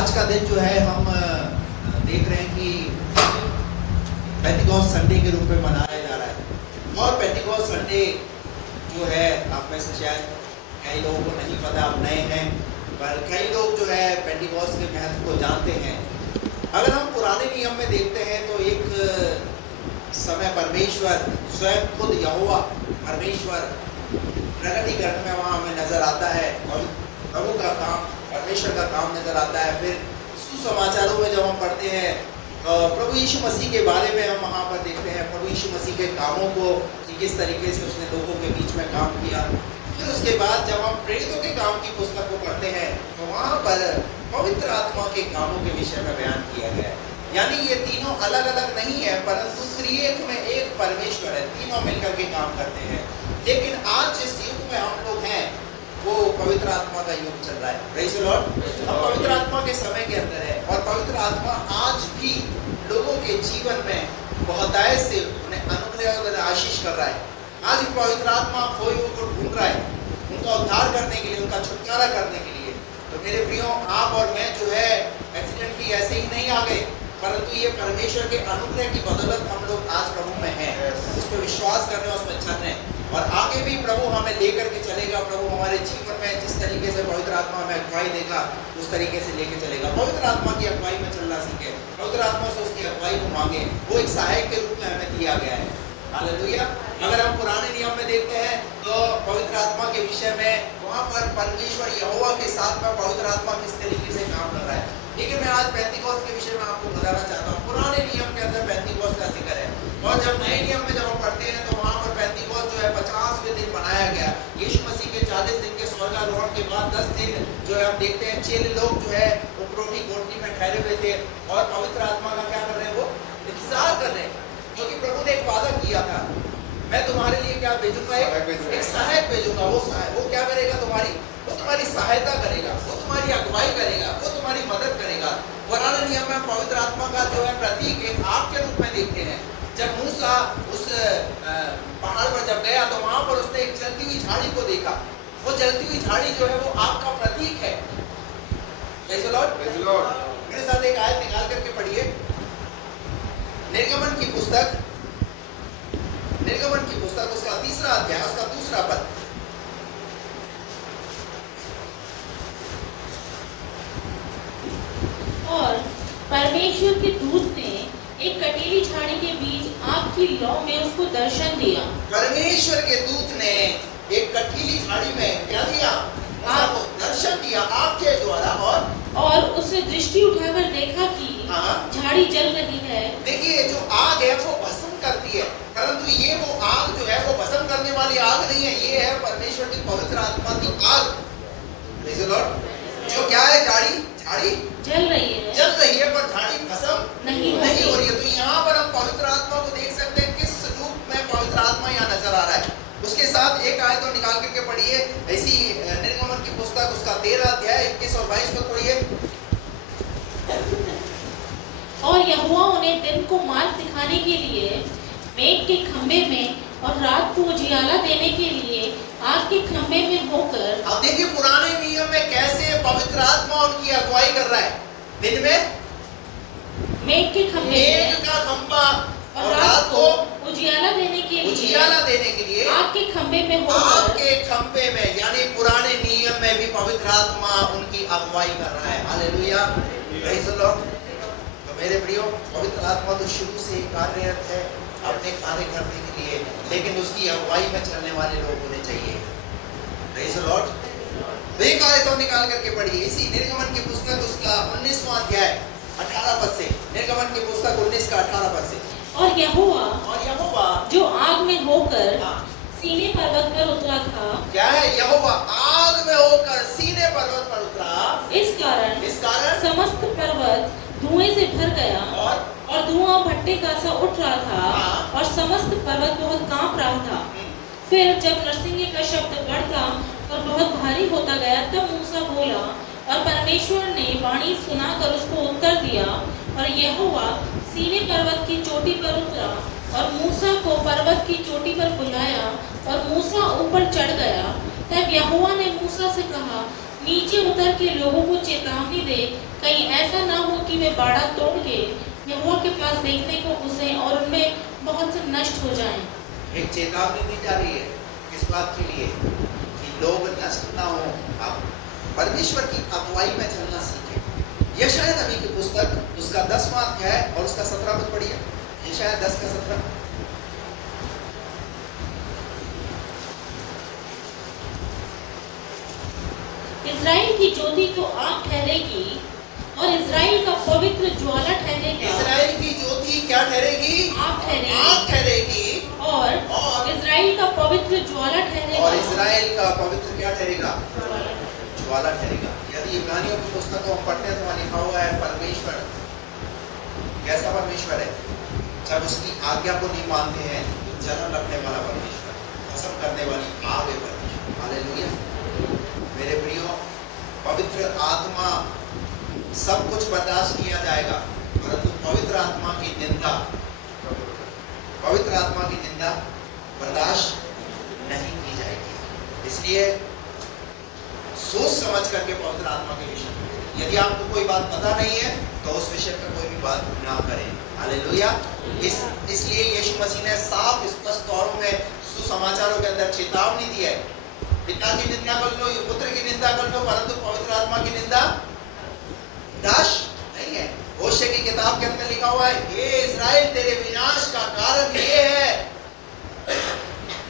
आज का दिन जो है हम देख रहे हैं कि पेंटिकॉस्ट संडे के रूप में मनाया जा रहा है। और पेंटिकॉस्ट संडे जो है आप में से शायद कई लोगों को नहीं पता, आप नए हैं, पर कई लोग जो है पेंटिकॉस्ट के महत्व को जानते हैं। अगर हम पुराने नियम में देखते हैं तो एक समय परमेश्वर स्वयं खुद यहोवा परमेश्वर प्रकटीकरण में वहाँ हमें नजर आता है और प्रभु का काम, परमेश्वर का काम नजर आता है। फिर सुसमाचारों में जब हम पढ़ते हैं प्रभु यीशु मसीह के बारे में हम वहाँ पर देखते हैं प्रभु यीशु मसीह के कामों को कि किस तरीके से उसने लोगों के बीच में काम किया। फिर उसके बाद जब हम प्रेरितों के काम की पुस्तक को पढ़ते हैं तो वहाँ पर पवित्र आत्मा के कामों के विषय में बयान किया गया है। यानी ये तीनों अलग अलग नहीं है, परंतु त्रिएक में एक परमेश्वर है, तीनों मिलकर के काम करते हैं। लेकिन आज जिस युग में हम लोग हैं वो पवित्र आत्मा का युग चल रहा है। Praise the Lord. हम पवित्र आत्मा के समय के अंदर है और पवित्र आत्मा आज भी लोगों के जीवन में बहुतायत से उन्हें अनुग्रह और आशीष कर रहा है। आज पवित्र आत्मा खोए को ढूंढ रहा है उनका उद्धार करने के लिए, उनका छुटकारा करने के लिए। तो मेरे प्रियो, आप और मैं जो है एक्सीडेंटली ऐसे ही नहीं आ गए, परंतु ये परमेश्वर के अनुग्रह की बदौलत हम लोग आज प्रभु में हैं, उस पर विश्वास कर रहे हैं, उसमें चल रहे हैं और आगे भी प्रभु हमें लेकर के चलेगा। प्रभु हमारे जीवन में जिस तरीके से पवित्र आत्मा हमें अगुवाई देगा उस तरीके से लेके चलेगा। पवित्र आत्मा की अगुवाई में चलना सीखे, पवित्र आत्मा से उसकी अगुवाई को मांगे, वो एक सहायक के रूप में हमें दिया गया है। हालेलुया। अगर हम पुराने नियम में देखते हैं तो पवित्र आत्मा के विषय में वहाँ पर परमेश्वर यहोवा के साथ में पवित्र आत्मा किस तरीके से काम कर रहा है। लेकिन मैं आज पेंटिकॉस्ट के विषय में आपको बताना चाहता हूँ। पुराने नियम के अंदर पेंटिकॉस्ट का जिक्र है और जब नए नियम में जब हम पढ़ते हैं तो वहाँ पर पेंटिकॉस्ट जो है 50वें दिन मनाया गया। यीशु मसीह के 40 दिन के स्वर्गारोहण के बाद 10 दिन जो है हम देखते हैं 6 लोग जो है वो रोटी कोठरी में ठहरे हुए थे और पवित्र आत्मा का क्या कर रहे हैं, वो इंतजार कर रहे हैं, क्योंकि प्रभु ने एक वादा किया था, मैं तुम्हारे लिए क्या भेजूंगा, एक सहायक भेजूंगा। वो क्या करेगा, वो तुम्हारी सहायता करेगा, वो तुम्हारी अगुवाई करेगा, वो तुम्हारी मदद करेगा। पुराने नियम में पवित्र आत्मा का जो है प्रतीक एक आग के रूप में देखते हैं। जब मूसा उस पहाड़ पर जब गया तो वहां पर उसने एक जलती हुई झाड़ी को देखा। वो जलती हुई झाड़ी जो है वो आग का प्रतीक है। Praise the Lord. मेरे साथ एक आयत निकाल करके पढ़िए, निर्गमन की पुस्तक उसका 3रा अध्याय उसका 2रा पद। और परमेश्वर के दूत ने एक कटीली झाड़ी के बीच आग की लौ में उसको दर्शन दिया। परमेश्वर के दूत ने एक कटीली झाड़ी में क्या दिया, आपको दर्शन दिया आग के द्वारा। और उसने दृष्टि उठाकर देखा कि झाड़ी जल रही है। देखिए, जो आग है वो भस्म करती है, परंतु ये वो आग जो है वो भस्म करने वाली आग नहीं है, ये है परमेश्वर की पवित्र आत्मा की आग। Praise the Lord. जो क्या है, झाड़ी जल रही है पर झाड़ी भस्म नहीं हो रही है। तो यहाँ पर हम पवित्र आत्मा को देख सकते हैं, किस रूप में पवित्र आत्मा यहाँ नजर आ रहा है। उसके साथ एक आयत और निकाल करके पढ़िए, ऐसी निर्गमन की पुस्तक उसका 13 अध्याय 21 और 22 में पढ़िए। और यहोवा उन्हें दिन को मार्ग दिखाने के लिए मेघ के खंभे में और रात को उजियाला देने के लिए आग के खंभे में होकर। अब देखिए पुराने नियम में कैसे पवित्र आत्मा उनकी अगुवाई कर रहा है। दिन में मेघ के खंभे, मेघ का खंभा और रात को उजियाला देने के लिए आग के खंभे में होकर। आग के खंभे में, यानी पुराने नियम में भी पवित्र आत्मा उनकी अगुवाई कर रहा है। हालेलुया। Praise the Lord. तो मेरे प्रियो, पवित्र आत्मा तो शुरू से ही कार्यरत है अपने कार्य करने के लिए, लेकिन उसकी अगुवाई में चलने वाले लोग होने चाहिए। Praise the Lord. एक आयत और निकाल करके पढ़िए, इसी निर्गमन की पुस्तक उसका 19वां अध्याय 18 पद से। निर्गमन की पुस्तक 19 का 18 पद से। और यहोवा जो आग में होकर सीने पर्वत पर उतरा था। क्या है, यहोवा आग में होकर सीने पर्वत पर उतरा। इस कारण समस्त पर्वत धुएं से भर गया और धुआं भट्टे का सा उठ रहा था और समस्त पर्वत बहुत कांप रहा था। फिर जब नरसिंगे का शब्द बढ़ता और बहुत भारी होता गया, तब मूसा बोला और परमेश्वर ने वाणी सुनाकर उसको उत्तर दिया। और यहोवा सीने पर्वत की चोटी पर उतरा और मूसा को पर्वत की चोटी पर बुलाया और मूसा ऊपर चढ़ गया। तब यहोवा ने मूसा से कहा, नीचे उतर के लोगों को चेतावनी दे कहीं ऐसा ना हो कि वे बाड़ा तोड़ के यहोवा के पास देखने को घुसें और उनमें बहुत से नष्ट हो जाएं। एक चेतावनी दी जा रही है इस बात के लिए कि लोग नष्ट ना हो, आप परमेश्वर की अगुवाई में चलना सीखें। यशायाह नबी की पुस्तक उसका 10वां अध्याय और उसका 17 पद पढ़िए। यशायाह 10 का 17। इज़राइल की ज्योति तो आग ठहरेगी और इज़राइल का पवित्र ज्वाला ठहरेगा। इज़राइल की ज्योति क्या ठहरेगी? आग ठहरेगी। आग ठहरेगी। और इज़राइल का पवित्र ज्वाला ठहरेगा। और इज़राइल का पवित्र क्या ठहरेगा? ज्वाला ठहरेगा। यदि इब्रानियों की पुस्तक को हम पढ़ते हैं तो वहाँ लिखा हुआ है परमेश्वर कैसा परमेश्वर है? जब उसकी आज्ञा को नहीं मानते हैं तो जलन रखने वाला परमेश्वर, कसम करने वाली आग है परमेश्वर। हालेलुया। मेरे प्रियो, पवित्र आत्मा सब कुछ बर्दाश्त किया जाएगा, परंतु पवित्र आत्मा की निंदा बर्दाश्त नहीं की जाएगी। इसलिए सोच समझ करके पवित्र आत्मा के विषय में, यदि आपको कोई बात पता नहीं है तो उस विषय पर कोई भी बात ना करें। हालेलुया। इसलिए यीशु मसीह ने साफ स्पष्ट तौरों में सुसमाचारों के अंदर चेतावनी दी है, पिता की निंदा कर लो, पुत्र की निंदा कर लो, परंतु पवित्र आत्मा की निंदा बर्दाश्त नहीं है। होशे की किताब के अंदर लिखा हुआ है, हे इज़राइल तेरे विनाश का कारण ये है,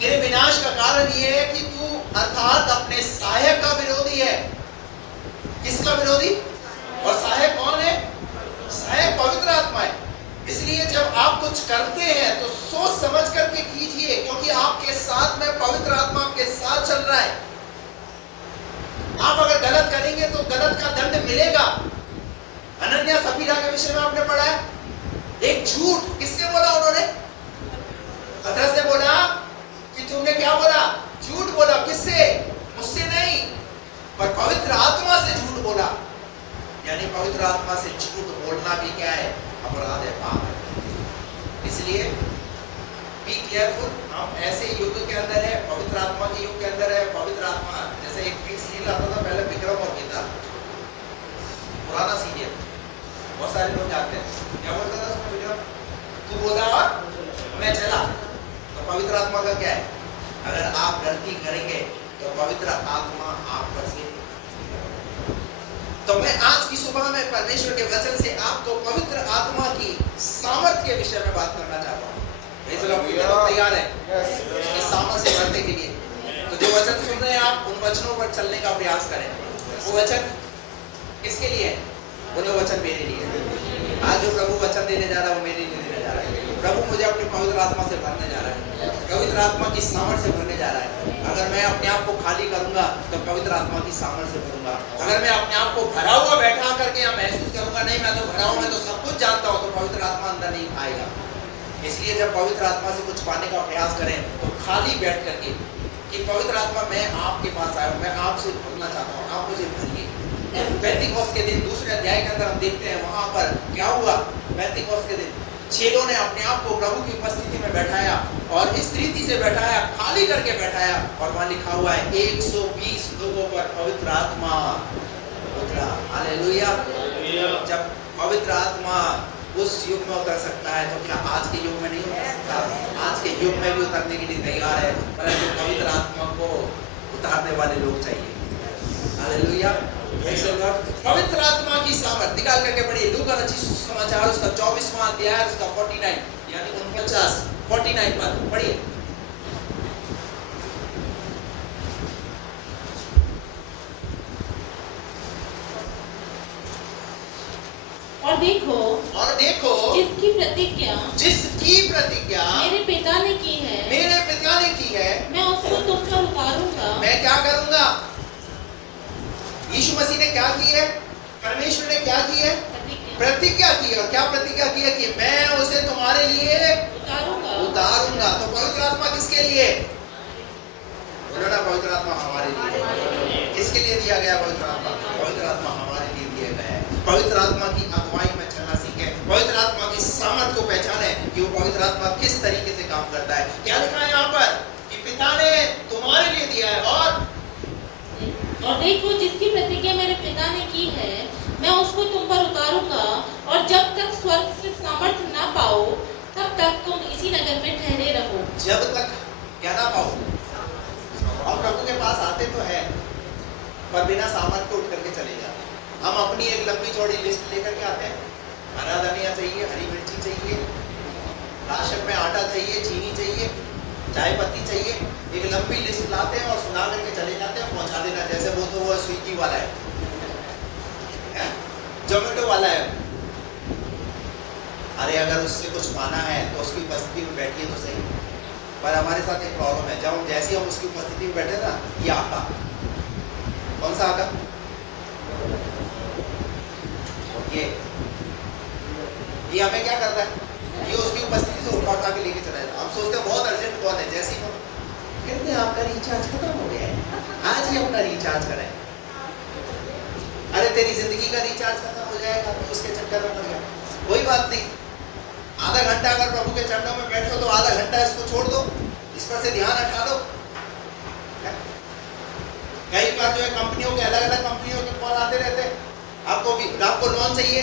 तेरे विनाश का कारण ये है कि तू अर्थात अपने सहायक का विरोधी है। किसका विरोधी? और सहायक कौन है? सहायक पवित्र आत्मा है। इसलिए जब आप कुछ करते हैं तो सोच समझ करके कीजिए, क्योंकि आपके साथ में पवित्र आत्मा आपके साथ चल रहा है। आप अगर गलत करेंगे तो गलत का दंड मिलेगा। अनन्या सफीरा के विषय में आपने पढ़ा है, एक झूठ किससे बोला उन्होंने? पतरस ने बोला कि तुमने क्या बोला? झूठ बोला। किससे? मुझसे नहीं, पर पवित्र आत्मा से झूठ बोला। यानी पवित्र आत्मा से झूठ बोलना भी क्या है? अपराध है, पाप है। इसलिए बी केयरफुल। हम ऐसे युग के अंदर है, पवित्र आत्मा के युग के अंदर है। पवित्र आत्मा जैसे एक फिक्स सीरियल आता था पहले, विक्रम और गीता, पुराना सीरियल, बहुत सारे लोग जानते हैं। क्या बोलता था उसमें विक्रम? तू बोला और मैं चला। तो पवित्र आत्मा का क्या है? अगर आप गलती करेंगे तो पवित्र आत्मा आप पर से। तो मैं आज की सुबह में परमेश्वर के वचन से आपको पवित्र आत्मा की सामर्थ्य के विषय में बात करना चाहता हूँ। तैयार है उसकी सामर्थ्य से भरने के लिए? तो जो वचन सुन रहे हैं आप, उन वचनों पर चलने का प्रयास करें। वो वचन किसके लिए है? वो वचन मेरे लिए। आज जो प्रभु वचन देने जा रहा है वो मेरे लिए देने जा रहा है। प्रभु मुझे अपने पवित्र आत्मा से भरने जा रहा है, पवित्र आत्मा की सामर्थ्य से भरने जा रहा है। अगर मैं अपने आप को खाली करूंगा तो पवित्र आत्मा की सामर्थ्य से भरूंगा। अगर मैं अपने आप को भरा हुआ बैठा करके या महसूस करूंगा नहीं मैं तो भरा हूं, मैं तो सब कुछ जानता हूं, तो पवित्र आत्मा अंदर नहीं आएगा। इसलिए जब पवित्र आत्मा से कुछ पाने का प्रयास करें तो खाली बैठ करके कि पवित्र आत्मा मैं आपके पास आया हूं, मैं आपसे भरना चाहता हूं, आप मुझे भरिए। पेंटिकोस्ट के दिन दूसरे अध्याय के अंदर हम देखते हैं वहां पर क्या हुआ। पेंटिकोस्ट के दिन चेलों ने अपने आप को प्रभु की उपस्थिति में बैठाया और इस रीति से बैठाया, खाली करके बैठाया, और वहां लिखा हुआ है 120 लोगों पर पवित्र आत्मा उतरा। हालेलुया। जब पवित्र आत्मा उस युग में उतर सकता है तो क्या आज के युग में नहीं उतर सकता? आज के युग में भी उतरने के लिए तैयार है, परंतु पवित्र आत्मा को उतारने वाले लोग चाहिए। हालेलुया। पवित्र आत्मा की सामर्थ निकाल करके पढ़िए लूका रचित सुसमाचार उसका 24वां अध्याय उसका 49 यानी 49 पद पढ़िए। और देखो जिसकी प्रतिज्ञा मेरे पिता ने की है मैं उसको तुम पर उतारूंगा। मैं क्या करूंगा? यीशु मसीह ने क्या की है? परमेश्वर ने क्या की है? प्रतिज्ञा की है। और क्या प्रतिज्ञा की है? कि मैं उसे तुम्हारे लिए उतारूंगा। तो पवित्र आत्मा किसके लिए? बोलो ना, पवित्र आत्मा हमारे लिए। किसके लिए दिया गया पवित्र आत्मा? पवित्र आत्मा हमारे लिए दिया गया है। पवित्र आत्मा की अगुवाई में चलना सीखें, पवित्र आत्मा की सामर्थ को पहचाने कि वो पवित्र आत्मा किस तरीके से काम करता है। क्या लिखा है यहाँ पर? कि पिता ने तुम्हारे लिए दिया है और देखो जिसकी प्रतिज्ञा मेरे पिता ने की है मैं उसको तुम पर उतारूंगा, और जब तक स्वर्ग से सामर्थ्य ना पाओ तब तक तुम इसी नगर में ठहरे रहो। जब तक क्या ना पाओ, हम प्रभु के पास आते तो है पर बिना सामर्थ को उठ करके चले जाते हैं। हम अपनी एक लंबी चौड़ी लिस्ट लेकर के आते हैं, हरा धनिया चाहिए, हरी मिर्ची चाहिए, राशन में आटा चाहिए, चीनी चाहिए, चाय पत्ती चाहिए, एक लंबी लिस्ट लाते हैं और सुना करके चले जाते हैं, पहुंचा देना। जैसे वो तो वो स्विगी वाला है, जोमेटो वाला है। अरे अगर उससे कुछ पाना है तो उसकी उपस्थिति में बैठिए तो सही। पर हमारे साथ एक प्रॉब्लम है, जब हम जैसे हम उसकी उपस्थिति में बैठे ना, ये आका, कौन सा आका, ये हमें क्या करता है, ये उसकी उपस्थिति से उठा के लेके चला जाता है। हम सोचते हैं बहुत अर्जेंट कॉल है, जैसे ही कहते हैं आपका रिचार्ज खत्म हो गया है, आज ही अपना रिचार्ज कराएं। अरे तेरी जिंदगी का रिचार्ज खत्म हो जाएगा तो उसके चक्कर में पड़ गया। कोई बात नहीं, आधा घंटा अगर प्रभु के चरणों में बैठो तो आधा घंटा इसको छोड़ दो, इस पर से ध्यान हटा दो। कई बार जो है कंपनियों के अलग अलग कंपनियों के कॉल आते रहते हैं, आपको लोन चाहिए,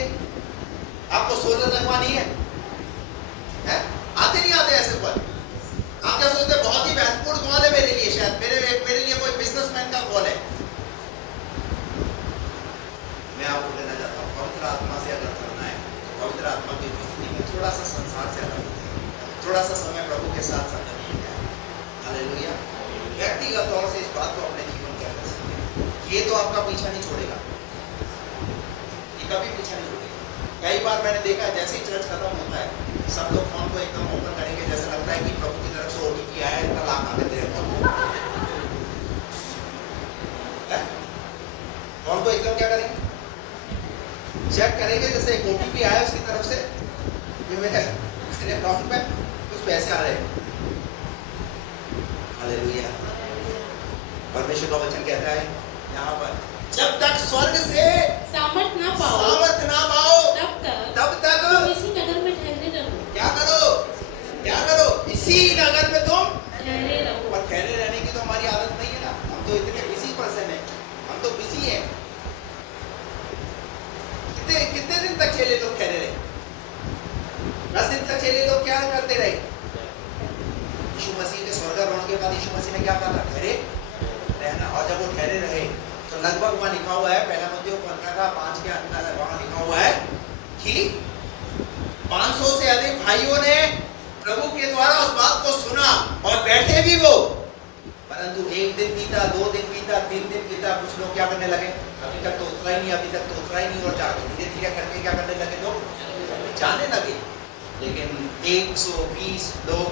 आपको सोलर लगवानी है? आते नहीं आते ऐसे कॉल? आप क्या सोचते हैं बहुत ही महत्वपूर्ण कॉल है मेरे लिए, शायद मेरे लिए कोई बिजनेसमैन का कॉल है। मैं आपको कहना चाहता हूँ, पवित्र आत्मा से अगर करना है, पवित्र आत्मा की उपस्थिति में थोड़ा सा संसार से अलग हो जाए, थोड़ा सा समय प्रभु के साथ संगत हो जाए। हालेलुया। व्यक्तिगत तौर से इस बात को अपने जीवन में कर सकते हैं। ये तो आपका पीछा नहीं छोड़ेगा, ये कभी पीछा नहीं छोड़ेगा। कई बार मैंने देखा है, जैसे ही चर्च खत्म होता है सब लोग फोन को एकदम ओपन करेंगे, जैसे लगता है कि प्रभु की तरफ से ओटीपी आया है, इतना लाख आगे तेरे फोन को एकदम क्या करेंगे, चेक करेंगे, जैसे एक ओटीपी आया उसकी तरफ से कि मेरे अकाउंट में कुछ पैसे आ रहे हैं। हालेलुया। परमेश्वर का वचन कहता है यहाँ पर, जब तक स्वर्ग से सामर्थ ना पाओ तब तक तुम इसी नगर में ठहरे रहो। क्या करो, इसी नगर में तुम ठहरे रहो। और ठहरे रहने की तो हमारी आदत नहीं है ना, हम तो इतने बिजी पर्सन है, हम तो बिजी हैं। कितने दिन तक चेले लोग ठहरे रहे? 10 दिन तक चेले लोग क्या करते रहे? यीशु मसीह के स्वर्गारोहण के बाद यीशु मसीह ने क्या कहा? ठहरे रहना। और जब वो ठहरे रहे तो लगभग वहां लिखा हुआ है, पहला मत्ती 5 के अंदर वहां लिखा हुआ है कि 500 से अधिक भाइयों ने प्रभु के द्वारा उस बात को सुना और बैठे भी वो। परंतु 1 दिन बीता, 2 दिन बीता, 3 दिन बीता, कुछ लोग क्या करने लगे, अभी तक तो उतरा ही नहीं, अभी तक तो उतरा ही नहीं, और जाकर धीरे धीरे करके क्या करने लगे, लोग जाने लगे। लेकिन 120 लोग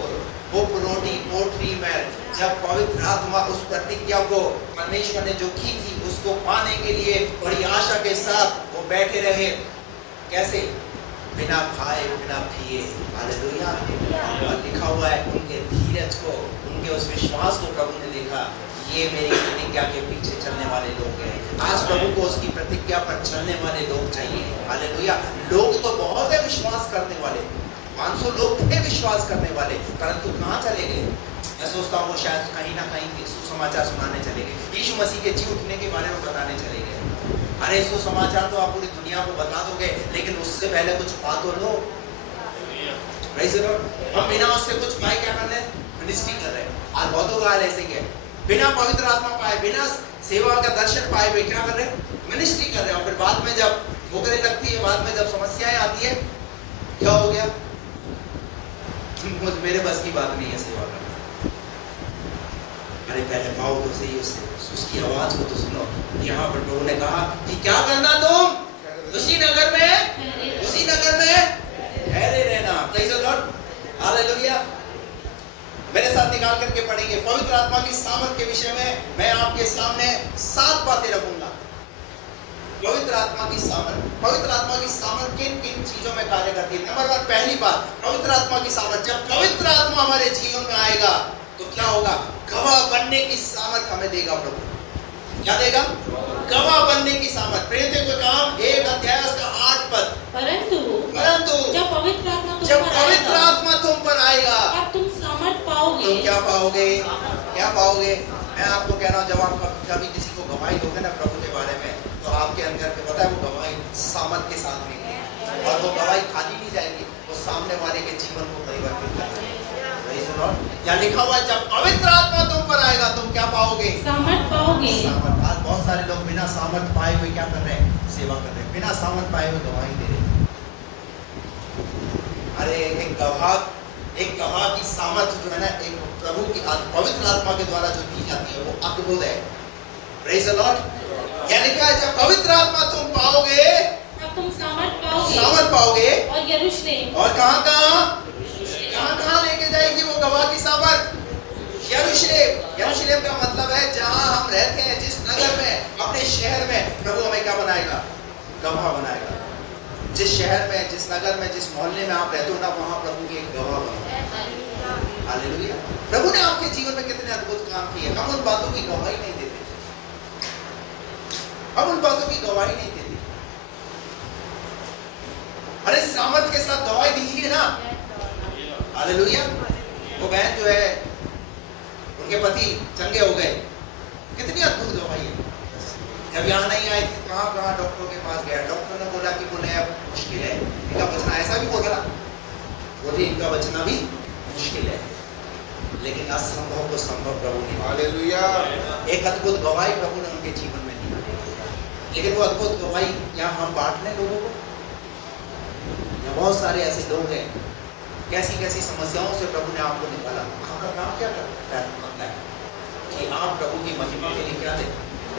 वो पोट्री में जब पवित्र आत्मा उस प्रतिज्ञा को परमेश्वर ने जो की थी उसको पाने के लिए बड़ी आशा के साथ वो बैठे रहे। कैसे? बिना खाए बिना पिए। हालेलुया। और लिखा हुआ है उनके धीरज को, उनके उस विश्वास को प्रभु ने देखा, ये मेरी प्रतिज्ञा के पीछे चलने वाले लोग हैं। आज प्रभु को उसकी प्रतिज्ञा पर चलने वाले लोग चाहिए। हालेलुया। लोग तो बहुत है विश्वास करने वाले, 500 लोग थे विश्वास करने वाले, परंतु कहाँ चले गए? मैं सोचता हूँ वो शायद कहीं ना कहीं सुसमाचार सुनाने चले गए, यीशु मसीह के जी उठने के बारे में बताने चले गए। अरे सुसमाचार तो आप पूरी दुनिया को बता दोगे, लेकिन उससे पहले कुछ पा तो लो। हम बिना उससे कुछ पाए क्या कर रहे हैं? मिनिस्ट्री कर रहे हैं। आज बहुतों का हाल ऐसे ही है, बिना पवित्र आत्मा पाए, बिना सेवा का दर्शन पाए हुए क्या कर रहे हैं? मिनिस्ट्री कर रहे हैं। और फिर बाद में जब ठोकरें लगती है, बाद में जब समस्याएं आती है, क्या हो गया? मेरे बस की बात नहीं है सेवा करना। अरे पहले पाओ तो सही उसकी आवाज को तो सुनो। यहाँ पर प्रभु ने कहा कि क्या करना, तुम उसी नगर में ठहरे रहना। Praise the Lord. हालेलुया। मेरे साथ निकाल करके पढ़ेंगे। पवित्र आत्मा की सामर्थ के विषय में मैं आपके सामने 7 बातें रखूंगा। पवित्र आत्मा की सामर्थ किन किन चीजों में कार्य करती है? नंबर 1, पहली बात, पवित्र आत्मा की सामर्थ। जब पवित्र आत्मा हमारे जीवन में आएगा तो क्या होगा? गवाह बनने की सामर्थ हमें देगा प्रभु। क्या देगा? गवाह बनने की सामर्थ। प्रेरितों के काम 1 अध्याय उसका 8 पद। परंतु जब पवित्र आत्मा तुम पर आएगा तब तुम सामर्थ पाओगे। तुम क्या पाओगे? मैं आपको कह रहा हूँ, जब आप कभी किसी को गवाही दोगे ना प्रभु के बारे में, तो आपके पता है वो गवाही सामर्थ के साथ में है और वो गवाही खाली नहीं जाएगी, वो सामने वाले के जीवन को परिवर्तित करेगी। Praise the Lord। यहाँ लिखा हुआ है जब पवित्र आत्मा तुम पर आएगा तुम क्या पाओगे? सामर्थ पाओगे। सामर्थ। आज बहुत सारे लोग बिना सामर्थ पाए हुए क्या कर रहे हैं? सेवा कर रहे हैं, बिना सामर्थ पाए हुए गवाही दे रहे हैं। अरे एक गवाह की सामर्थ जो है ना, एक प्रभु की पवित्र आत्मा के द्वारा जो दी जाती है वो अद्भुत है। Praise the Lord। क्या लिखा है? जब पवित्र आत्मा तुम पाओगे तब तुम सामर्थ पाओगे और यरूशलेम और कहाँ लेके जाएगी वो गवाह की सामर्थ? यरूशलेम का मतलब है जहां हम रहते हैं, जिस नगर में, अपने शहर में प्रभु हमें क्या बनाएगा? गवाह बनाएगा। जिस शहर में, जिस नगर में, जिस मोहल्ले में आप रहते हो ना, वहां प्रभु की एक गवाह बनो। हालेलुया। प्रभु ने आपके जीवन में कितने अद्भुत काम किए, हम उन बातों की गवाही नहीं देते। अरे सामर्थ के साथ गवाही दीजिए ना। हालेलुया। वो बहन जो है, उनके पति चंगे हो गए, कितनी अद्भुत गवाही है। जब यहाँ नहीं आए थे कहाँ डॉक्टरों के पास गया, डॉक्टर ने बोला कि बोले अब मुश्किल है इनका बचना, ऐसा भी बोला, बोले इनका बचना भी मुश्किल है, लेकिन असंभव को संभव प्रभु ने। हालेलुया। एक अद्भुत गवाही प्रभु ने उनके जीवन में दी, लेकिन वो अद्भुत गवाही यहाँ हम बांट लें लोगों को। बहुत सारे ऐसे लोग हैं, कैसी समस्याओं से प्रभु ने आपको निकाला। आपका काम क्या करता है कि आप प्रभु की महिमा के लिए क्या दें?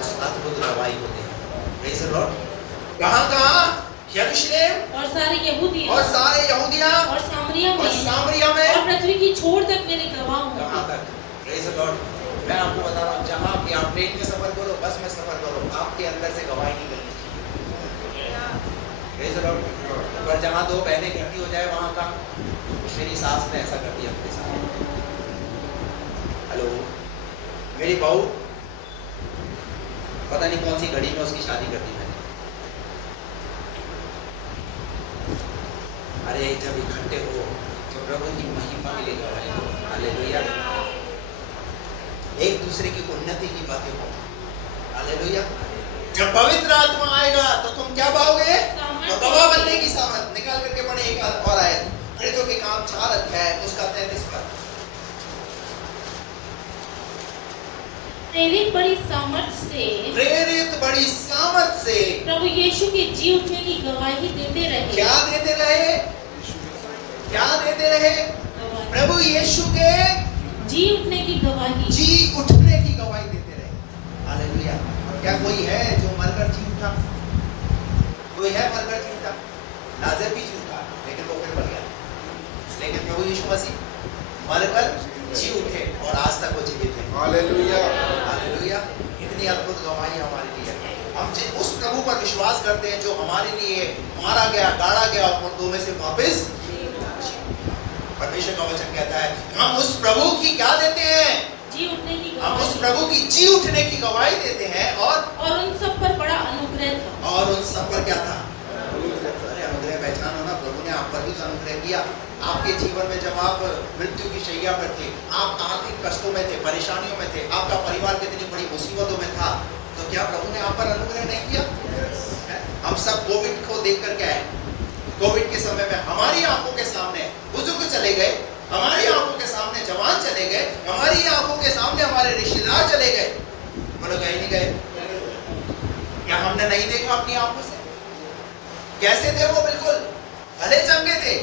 उस अद्भुत गवाही को दें। Praise the Lord. कहाँ? यरूशलेम और सारे यहूदिया और सामरिया में और पृथ्वी की छोर तक मेरे गवाह होंगे। कहाँ तक? Praise the Lord. मैं आपको बता रहा हूँ, जहाँ भी आप ट्रेन में सफर करो, बस में सफर करो, आपके अंदर से गवाही निकलनी चाहिए। Praise the Lord. पर जहाँ दो बहनें इकट्ठी हो जाए वहाँ का, मेरी सास ने ऐसा कर दिया अपने साथ। हेलो, मेरी बहू पता नहीं कौन सी घड़ी में उसकी शादी कर दी मैंने। अरे जब इकट्ठे हो तो प्रभु की महिमा के लिए गवाही दो। हालेलुया। एक दूसरे की उन्नति की बातें हो। हालेलुया। जब पवित्र आत्मा आएगा तो तुम क्या पाओगे? तो गवाह बनने की सामर्थ। निकाल करके पढ़े एक और आयत, प्रेरितों के काम 4 अध्याय उसका 33 पद। प्रेरित बड़ी सामर्थ से प्रभु यीशु के जी उठने की गवाही देते रहे। क्या देते रहे? प्रभु यीशु के जी उठने की गवाही देते रहे। हालेलुया। क्या कोई है जो मरकर जी उठा? कोई है मरकर जी उठा? लाजर भी जी उठा, लेकिन वो फिर मर गया। लेकिन प्रभु यीशु मसीह मरकर जी उठे और आज तक वो जीवित है। हालेलुया। इतनी अद्भुत गवाही हमारे लिए है। हम उस प्रभु पर विश्वास करते हैं जो हमारे लिए मारा गया, गाड़ा गया और मुर्दों में से वापस। परमेश्वर का वचन कहता है हम उस प्रभु की क्या देते हैं? जी उठने की हम गवाही। उस प्रभु की जी उठने की गवाही देते हैं और उन सब पर बड़ा अनुग्रह था। और उन सब पर क्या था? अरे अनुग्रह पहचानो ना, प्रभु ने आप पर भी अनुग्रह किया। आपके जीवन में जब आप मृत्यु की शैया पर थे, आप आर्थिक कष्टों में थे, परेशानियों में थे, आपका परिवार कितनी बड़ी मुसीबतों में था, तो क्या प्रभु ने आप पर अनुग्रह नहीं किया? हम सब कोविड को देख कर क्या है, कोविड के समय में हमारी आंखों के सामने बुजुर्ग चले गए, हमारी आंखों के सामने जवान चले गए, हमारी आंखों के सामने हमारे रिश्तेदार चले गए, बोलो गए नहीं गए? क्या हमने नहीं देखा अपनी आंखों से? कैसे थे वो? बिल्कुल भले चंगे थे,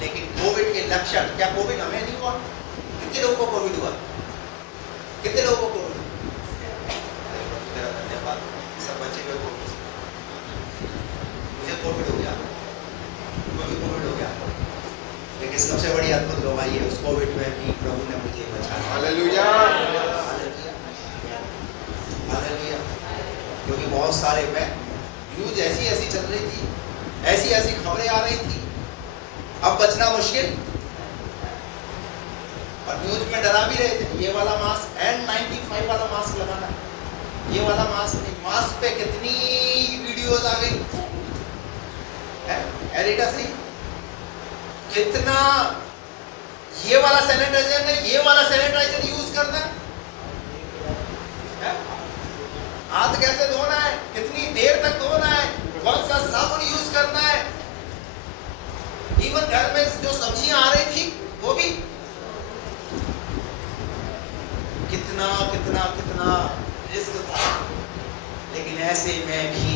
लेकिन कोविड के लक्षण, क्या कोविड हमें नहीं हुआ? कितने लोगों को कोविड हुआ? कितने लोगों को कोविड? धन्यवाद, सब बच्चे को कोविड, मुझे कोविड हो गया, मुझे कोविड हो गया, लेकिन सबसे बड़ी अद्भुत गवाही है उस कोविड में भी प्रभु ने मुझे बचाया। हालेलुया। हालेलुया। क्योंकि बहुत सारे में न्यूज ऐसी चल रही थी, ऐसी खबरें आ रही थी, अब बचना मुश्किल, और न्यूज में डरा भी रहे थे, ये वाला मास्क N95 वाला मास्क लगाना, ये वाला मास्क पे कितनी वीडियोस आ गई है, एडिटर से कितना, ये वाला सैनिटाइजर है, ये वाला सैनिटाइजर यूज करना है, हाथ कैसे धोना है, कितनी देर तक धोना है, ऐसे में भी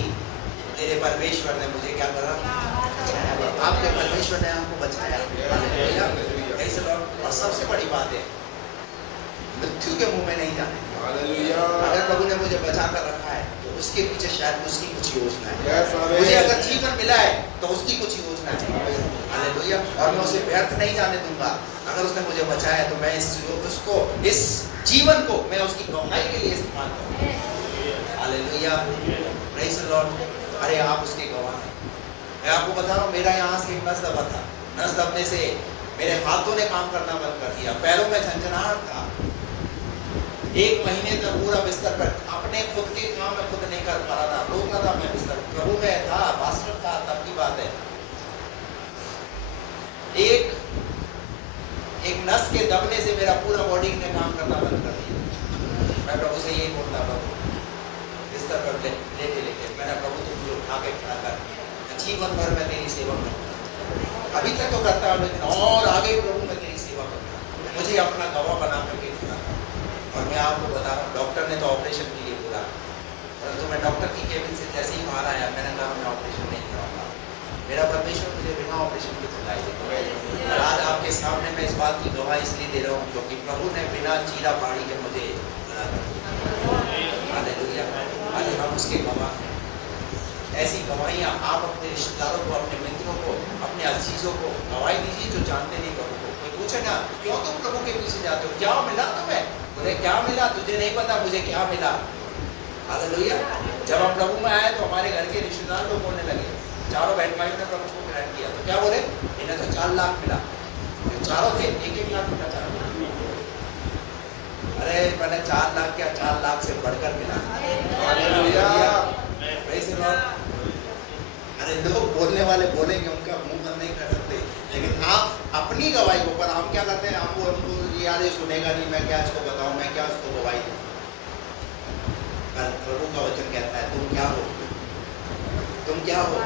मेरे परमेश्वर ने मुझे क्या करा? आपके परमेश्वर ने आपको बचाया। हालेलुया। Praise the Lord। और सबसे बड़ी बात है, मृत्यु के मुंह में नहीं जाने। अगर प्रभु ने मुझे बचा कर रखा है तो उसके पीछे शायद उसकी कुछ योजना है। मुझे अगर जीवन मिला है तो उसकी कुछ योजना है। हालेलुया। और मैं उसे व्यर्थ नहीं जाने दूंगा। अगर उसने मुझे बचाया तो मैं इस जीवन को मैं उसकी गवाही के लिए इस्तेमाल करूंगा। हालेलुया। Praise the Lord. अरे आप उसके गवाह हैं। मैं आपको बता रहा हूँ, मेरा यहाँ से एक नस दबा था। नस दबने से मेरे हाथों ने काम करना बंद कर दिया, पैरों में झंझनाहट था। 1 महीने तक पूरा बिस्तर पर अपने खुद के काम में खुद नहीं कर पा रहा था, रोता था मैं बिस्तर। प्रभु में था, पास्टर था, तब की बात है। एक नस के दबने से मेरा पूरा बॉडी ने काम करना बंद कर दिया। मैं प्रभु से यही बोलता, प्रभु बिस्तर पर लेटे मैंने प्रभु तुम मुझे उठा के खड़ा कर, जीवन भर मैं तेरी सेवा करूंगा। अभी तक तो करता हूं, लेकिन और आगे प्रभु मैं तेरी सेवा करूंगा। मुझे अपना गवाह बना करके खड़ा कर। और मैं आपको बता रहा हूँ, डॉक्टर ने तो ऑपरेशन के लिए बोला, परंतु मैं डॉक्टर की केबिन से जैसे ही बाहर आया, मैंने कहा मैं ऑपरेशन नहीं कराऊंगा। मेरा परमेश्वर मुझे बिना ऑपरेशन के चलाई देगा। और आज आपके सामने मैं इस बात की गवाही इसलिए दे रहा हूँ क्योंकि प्रभु ने बिना चीरा फाड़ी के मुझे खड़ा कर दिया। हालेलुया। आज हम उसके गवाह हैं। ऐसी गवाहियाँ आप अपने रिश्तेदारों को, अपने मित्रों को, अपने अजीजों को गवाही दीजिए जो जानते नहीं प्रभु को। कोई पूछे ना, क्यों तुम प्रभु के पीछे जाते हो, क्या मिला तुम्हें? बोले क्या मिला? तुझे नहीं पता मुझे क्या मिला। हालेलुया। जब हम प्रभु में आए तो हमारे घर के रिश्तेदार लोग बोलने लगे, चारों बहन भाइयों ने प्रभु को ग्रहण किया तो क्या बोले? इन्हें तो 4 लाख मिला। जो चारों थे 1-1 लाख मिला। 4 लाख। अरे मैंने 4 लाख क्या, 4 लाख से बढ़कर मिला। हालेलुया। Praise the Lord. अरे लोग बोलने वाले बोलेंगे, उनका मुंह बंद नहीं कर सकते, लेकिन आप अपनी गवाही को, पर हम क्या करते हैं, हमको यार ये सुनेगा नहीं, मैं क्या इसको बताऊं, मैं क्या उसको गवाही दूं। पर प्रभु का वचन कहता है तुम क्या हो? तुम क्या हो?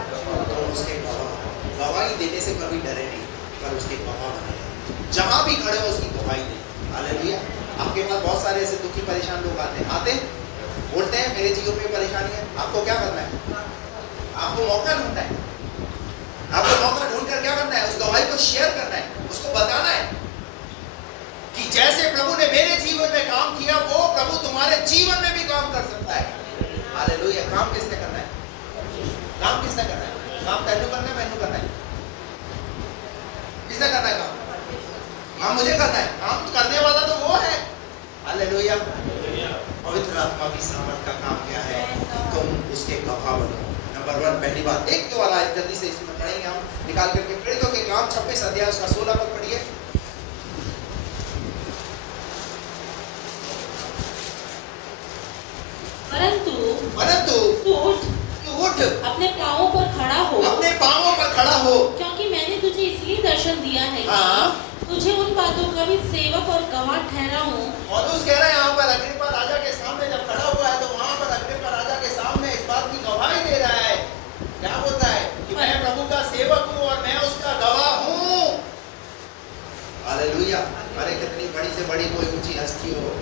तुम उसके गवाह। गवाही देने से कभी डरे नहीं, पर उसके गवाह बने। जहां भी खड़े हो उसकी गवाही दे। हालेलुया। आपके पास बहुत सारे ऐसे दुखी परेशान लोग आते बोलते हैं मेरे जीवन में परेशानी है। आपको क्या करना है? आपको मौका ढूंढना है। आपको मौका ढूंढकर क्या करना है? उस गवाही को शेयर करना है, उसको बताना है कि जैसे प्रभु ने मेरे जीवन में काम किया, वो प्रभु तुम्हारे जीवन में भी काम कर सकता है। हालेलुया। काम किसने करना है? काम किसने करना है? काम तैनू करना है, मैनू करना है? किसने करना है काम? काम मुझे करना है। काम करने वाला तो वो है। हालेलुया। पवित्र आत्मा की सामर्थ का काम क्या है? तुम उसके गवाह बनो। नंबर 1, पहली बात। एक दो वाला जल्दी से इसमें पढ़ेंगे हम निकाल करके। प्रेरितों के काम 26 अध्याय उसका 16 पद पढ़िए। परंतु तू उठ, अपने पांवों पर खड़ा हो। अपने पांवों पर खड़ा हो, क्योंकि मैंने तुझे इसलिए दर्शन दिया है कि तुझे उन बातों का भी सेवक और गवाह ठहराऊं। और उस कह रहा है यहाँ पर अग्रिप्पा राजा के सामने जब खड़ा हुआ है तो वहां पर अग्रिप्पा राजा के सामने इस बात की गवाही दे रहा है। क्या बोलता है? कि मैं प्रभु का सेवक हूँ और मैं उसका गवाह हूँ। हालेलुया। अरे कितनी बड़ी से बड़ी कोई ऊंची हस्ती हो,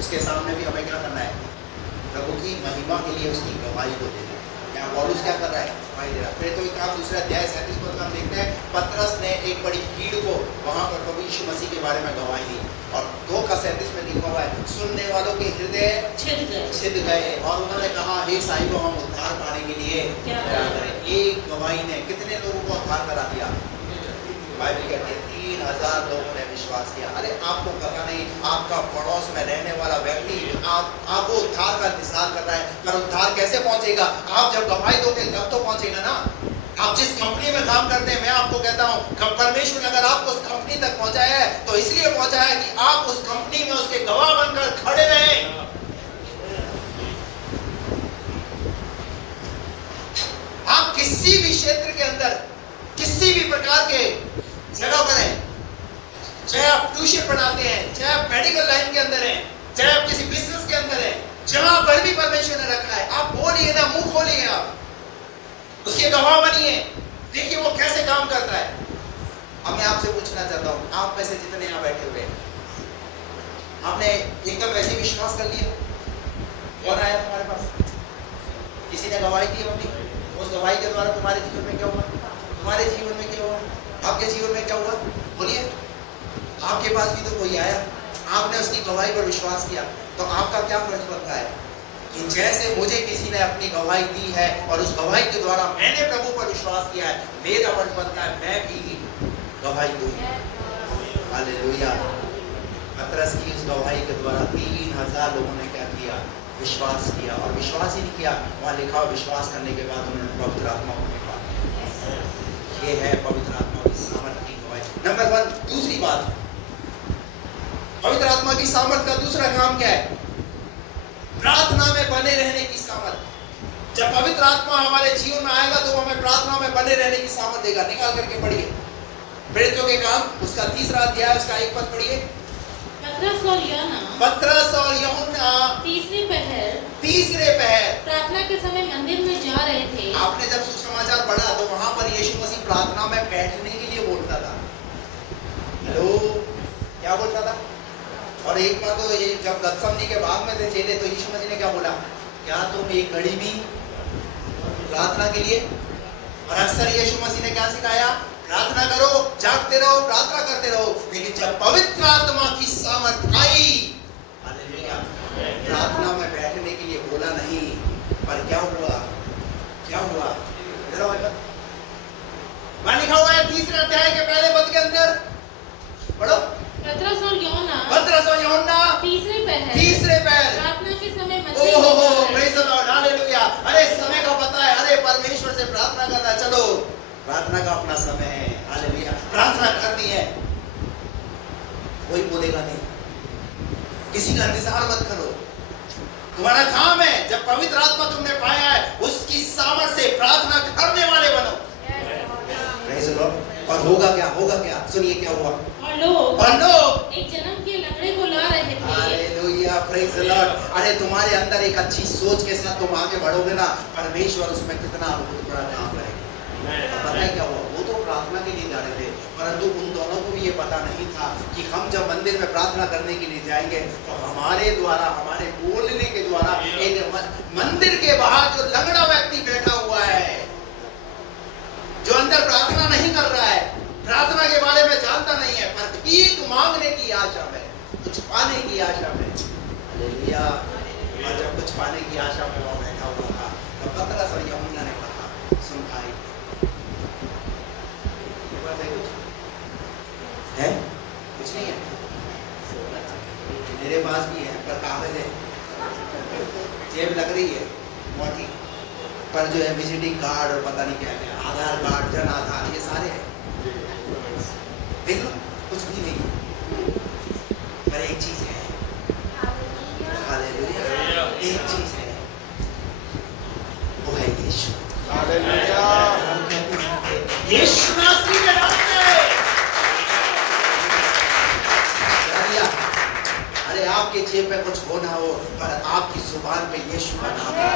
उसके सामने भी हमें क्या करना है? प्रभु की महिमा के लिए उसकी गवाही को देना। यहाँ पौलुस क्या कर रहा है? गवाही दे रहा है। फिर तो एक दूसरे अध्याय 37 पद में हम देखते हैं, पतरस ने एक बड़ी भीड़ को वहां पर प्रभु यीशु मसीह के बारे में गवाही दी। और 2:37 में लिखा हुआ है, सुनने वालों के हृदय छिद गए और उन्होंने कहा, हे साहिबो, हम उद्धार पाने के लिए क्या करें? एक गवाही ने कितने लोगों को उद्धार करा दिया? बाइबल कहती है 3000 लोगों ने विश्वास किया। अरे आपको पता नहीं, आपका पड़ोस में रहने वाला व्यक्ति आपको उद्धार का इंतजार कर रहा है, पर उद्धार कैसे पहुंचेगा? आप जब गवाही दोगे तब तो पहुंचेगा ना। आप जिस कंपनी में काम करते हैं, मैं आपको कहता हूं, परमेश्वर ने अगर आपको उस कंपनी तक पहुंचाया है तो इसलिए पहुंचाया है कि आप उस कंपनी में उसके गवाह बनकर खड़े रहें। आप किसी भी क्षेत्र के अंदर, किसी भी प्रकार के जगह पर हैं, चाहे आप ट्यूशन पढ़ाते हैं, चाहे आप मेडिकल लाइन के अंदर हैं, चाहे आप किसी बिजनेस के अंदर हैं, जहां पर भी परमेश्वर ने रखा है, आप बोलिए ना, मुंह खोलिए, आप उसके गवाह बनिए। देखिए वो कैसे काम करता है। अब मैं आपसे पूछना चाहता हूं, आप में से जितने यहां बैठे हुए हैं, आपने एकदम वैसे विश्वास कर लिया? कौन आया तुम्हारे पास? किसी ने गवाही दी अपनी, उस गवाही के द्वारा तुम्हारे जीवन में क्या हुआ? तुम्हारे जीवन में क्या हुआ? आपके जीवन में क्या हुआ? बोलिए। आपके पास भी तो कोई आया, आपने उसकी गवाही पर विश्वास किया, तो आपका क्या फर्ज बनता है कि जैसे मुझे किसी ने अपनी गवाही दी है और उस गवाही के द्वारा मैंने प्रभु पर विश्वास किया है, मेरा फर्ज बनता है मैं भी गवाही दूं। हालेलुया। पतरस की उस गवाही के द्वारा 3000 लोगों ने क्या किया? विश्वास किया। और विश्वास ही नहीं किया, वहां लिखा विश्वास करने के बाद उन्होंने पवित्र आत्मा को पा लिया। ये है पवित्र आत्मा की सामर्थ की गवाही। नंबर 1, दूसरी बात, पवित्र आत्मा की सामर्थ का दूसरा काम क्या है? प्रार्थना में बने रहने की सामर्थ। जब पवित्र आत्मा हमारे जीवन में आएगा तो हमें प्रार्थना में बने रहने की सामर्थ देगा। निकाल करके पढ़िए प्रेरितों के काम उसका 3रा अध्याय उसका 1 पद पढ़िए। पतरस और यूहन्ना तीसरे पहर प्रार्थना के समय मंदिर में जा रहे थे। आपने जब सुसमाचार पढ़ा तो वहां पर यीशु मसीह प्रार्थना में बैठने के लिए बोलता था। हेलो, क्या बोलता था? और एक बार तो ये जब गत्समनी के बाग में थे चेले, तो यीशु मसीह ने क्या बोला? क्या तुम एक घड़ी भी प्रार्थना के लिए? और अक्सर यीशु मसीह ने क्या सिखाया? प्रार्थना करो, जागते रहो, प्रार्थना करते रहो। लेकिन जब पवित्र आत्मा की सामर्थ आई, हालेलुया, प्रार्थना में बैठने के लिए बोला नहीं, पर क्या हुआ? क्या हुआ? वहां लिखा हुआ है 3रे अध्याय के पहले पद के अंदर, पढ़ो। पतरस और यूहन्ना तीसरे पहर प्रार्थना के समय मंदिर में जा रहे थे। Praise the Lord, hallelujah. अरे समय का पता है, अरे परमेश्वर से प्रार्थना करना, चलो प्रार्थना का अपना समय है। हालेलुया, प्रार्थना करनी है। कोई बोलेगा नहीं, किसी का इंतजार मत करो, तुम्हारा काम है। जब पवित्र आत्मा तुमने पाया है, उसकी सामर्थ से प्रार्थना करने वाले बनो। Praise the Lord. और होगा क्या? सुनिए क्या हुआ। और लोग एक जन्म के लंगड़े को ला रहे थे। Hallelujah, praise the Lord. अरे तुम्हारे अंदर एक अच्छी सोच के साथ तुम आगे बढ़ोगे ना, परमेश्वर उसमें कितना अद्भुत बड़ा काम करेगा। पता है क्या हुआ? वो तो प्रार्थना के लिए जा रहे थे, परंतु उन दोनों को भी ये पता नहीं था कि हम जब मंदिर में प्रार्थना करने के लिए जाएंगे तो हमारे द्वारा, हमारे बोलने के द्वारा एक मंदिर के बाहर जो लंगड़ा व्यक्ति बैठा हुआ है, जो अंदर प्रार्थना नहीं कर रहा है, प्रार्थना के बारे में जानता नहीं है, पर भीख मांगने की आशा में, कुछ पाने की आशा में, हालेलुया, और जब कुछ पाने की आशा में वो बैठा हुआ था, तो पतरस और यूहन्ना ने कहा, सुन भाई, है? कुछ नहीं है, मेरे पास भी है, पर कागज है, जेब लग रही है मोटी, पर जो है विजिटिंग कार्ड और पता नहीं क्या क्या, आधार कार्ड, जन आधार, ये सारे हैं, देख लो, कुछ भी नहीं है, पर एक चीज है, हालेलुया, एक चीज है, वो है यीशु। हालेलुया, यीशु नासरी के नाम में। अरे आपके जेब में कुछ हो ना हो, पर आपकी जुबान पे यीशु का नाम है,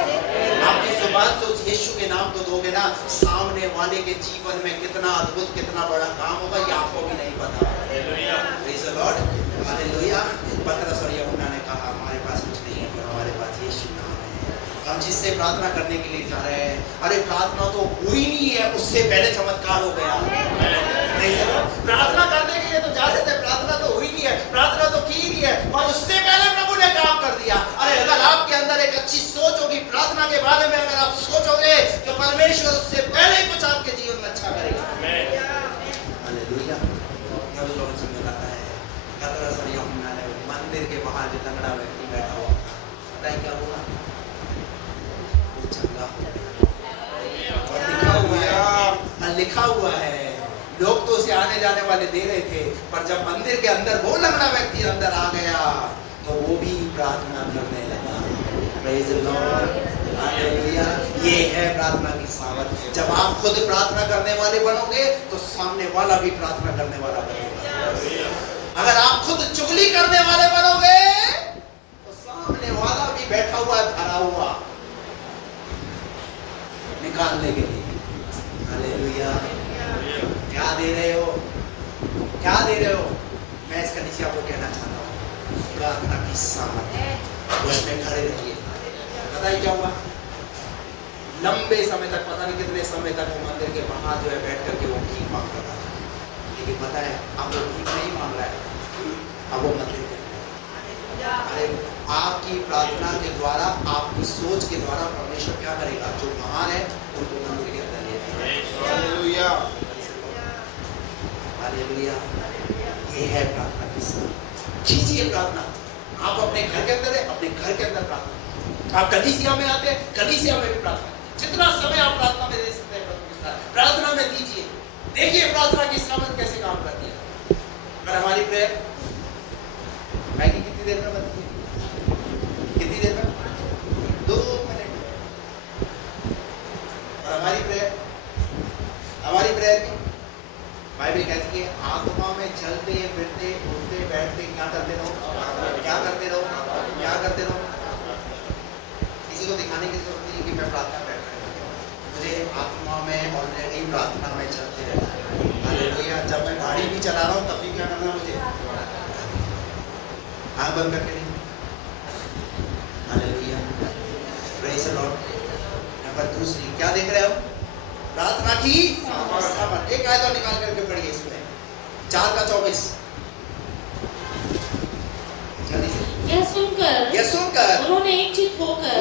आपकी जुबान से उस यीशु के नाम को दोगे ना, सामने वाले के जीवन में कितना अद्भुत, कितना बड़ा काम होगा, ये आपको भी नहीं पता। Hallelujah, praise the Lord, hallelujah. पतरस और यूहन्ना ने कहा, हमारे पास कुछ नहीं है, पर हमारे पास यीशु नाम है, हम जिससे प्रार्थना करने के लिए जा रहे हैं। अरे प्रार्थना तो हुई नहीं है, उससे पहले चमत्कार हो गया। प्रार्थना करने के लिए तो जा रहे थे, प्रार्थना तो हुई नहीं है, प्रार्थना तो की नहीं है, और उससे पहले प्रभु ने काम कर दिया। अरे अगर आपके अंदर एक अच्छी सोच होगी प्रार्थना के बारे में, अगर आप सोचोगे तो परमेश्वर उससे पहले ही कुछ आपके जीवन में अच्छा करेगा। हालेलुया। नबी लोग समझाता है, पतरस और यूहन्ना ने मंदिर के बाहर जो लंगड़ा व्यक्ति बैठा हुआ था, पता है क्या हुआ? वो चंगा हो गया। और लिखा हुआ है, लोग तो उसे आने जाने वाले दे रहे थे, पर जब मंदिर के अंदर वो लंगड़ा व्यक्ति अंदर आ गया तो वो भी प्रार्थना करने लगा। Praise the Lord, hallelujah. ये है प्रार्थना की सामर्थ। जब आप खुद प्रार्थना करने वाले बनोगे तो सामने वाला भी प्रार्थना करने वाला बनेगा। अगर आप खुद चुगली करने वाले बनोगे तो सामने वाला भी बैठा हुआ है, भरा हुआ निकालने के लिए। हालेलुया। क्या दे रहे हो? क्या दे रहे हो? मैं इसका नीचे आपको कहना चाहता हूँ, प्रार्थना की सामर्थ, उसमें खड़े रहिए। पता है क्या हुआ? लंबे समय तक, पता नहीं कितने समय तक वो मंदिर के बाहर जो है बैठ करके वो भीख मांगता था। लेकिन पता है अब वो भीख नहीं मांग रहा है, अब वो मंदिर के अरे आपकी प्रार्थना के द्वारा, आपकी सोच के द्वारा परमेश्वर क्या करेगा? जो बाहर है उनको मंदिर के अंदर ले आएगा। Hallelujah, hallelujah. ये है प्रार्थना की समय। कीजिए प्रार्थना। आप अपने घर के अंदर है, अपने घर के अंदर प्रार्थना। आप कलीसिया में आते हैं, कलीसिया में भी प्रार्थना। जितना समय आप प्रार्थना में दे सकते हैं, प्रार्थना में दीजिए। देखिए प्रार्थना की सामर्थ कैसे काम करती है। अगर हमारी प्रेयर मैगी कितनी देर में बनती है? कितनी देर में? 2 मिनट। और हमारी प्रेयर की बाइबल कहती है आत्मा में चलते फिरते उठते बैठते क्या करते रहो, क्या करते रहो, क्या करते रहो। किसी को दिखाने की जरूरत नहीं कि मैं प्रार्थना बैठ रहा हूँ, मुझे आत्मा में ऑलरेडी प्रार्थना में चलते रहना है। हालेलुया। जब मैं गाड़ी भी चला रहा हूँ तब भी क्या करना मुझे? आँख बंद करके नहीं। Hallelujah, praise the Lord. Number 2 क्या देख रहे हो? प्रार्थना की सामर्थ। एक आयत और निकाल करके पढ़िए इसमें 4:24। यह सुनकर उन्होंने एक चित्त होकर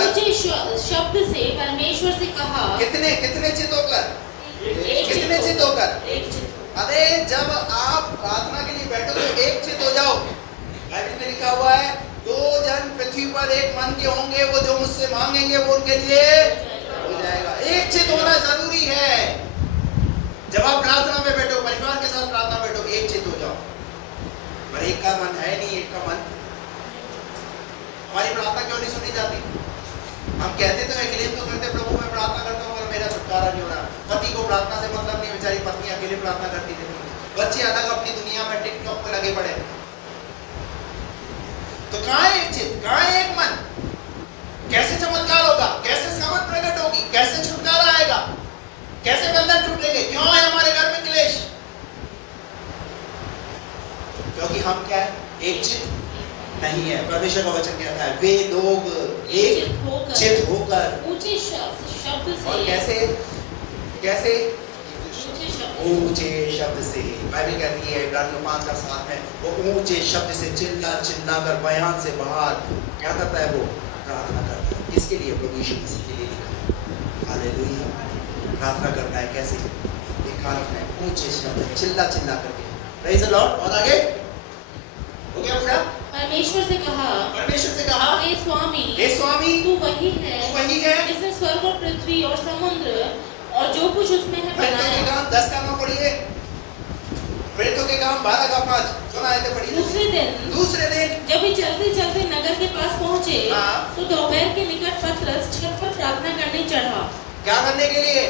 ऊंचे शब्द से परमेश्वर से कहा। कितने चित्त होकर? कितने चित्त होकर? एक चित्त। अरे जब आप प्रार्थना के लिए बैठो तो एक चित्त हो जाओ। बाइबल में लिखा हुआ है 2 जन पृथ्वी पर एक मन के होंगे, वो जो मुझसे मांगेंगे वो उनके लिए हो जाएगा। एक चित्त होना जरूरी है। जब आप प्रार्थना में बैठो, परिवार के साथ प्रार्थना बैठो, एक चित्त हो जाओ। पर एक का मन है नहीं, एक का मन। हमारी प्रार्थना क्यों नहीं सुनी जाती? हम कहते तो क्लेम तो करते, प्रभु मैं प्रार्थना करता हूँ पर मेरा छुटकारा नहीं हो रहा। पति को प्रार्थना से मतलब नहीं, बेचारी पत्नी अकेले प्रार्थना करती रहती, बच्चे अलग अपनी दुनिया में टिकटॉक पे लगे पड़े। तो कहाँ है एक चित्त, कहाँ है एक मन? कैसे चमत्कार होगा? कैसे सामर्थ प्रकट होगी? कैसे छुटकारा आएगा? कैसे बंधन टूटेंगे? क्यों है हमारे घर में क्लेश? क्योंकि हम क्या है? एक चित्त नहीं है। परमेश्वर का वचन कहता है वे लोग एक चित्त होकर ऊंचे शब्द से। और कैसे ऊंचे शब्द से। बाइबल कहती है इब्रानियों 5:7 में वो ऊंचे शब्द से चिल्ला कर बयान से बाहर क्या करता है? वो प्रार्थना करता है। किसके लिए? प्रभु यीशु मसीह के लिए लिखा है। हालेलुया। प्रार्थना करता है कैसे? एक कारण है ऊंचे शब्द, चिल्ला करके। Praise the Lord. और आगे हो गया पूरा। परमेश्वर से कहा हे स्वामी तू वही है जिसने स्वर्ग और पृथ्वी और समुद्र और जो कुछ उसमें है बनाया। 10 का नाम पढ़िए। प्रेरितों के काम 12:5 सुना आयतें पढ़िए। दूसरे दिन जब वे चलते नगर के पास पहुंचे तो दोपहर के निकट पतरस छत पर प्रार्थना करने चढ़ा। क्या करने के लिए?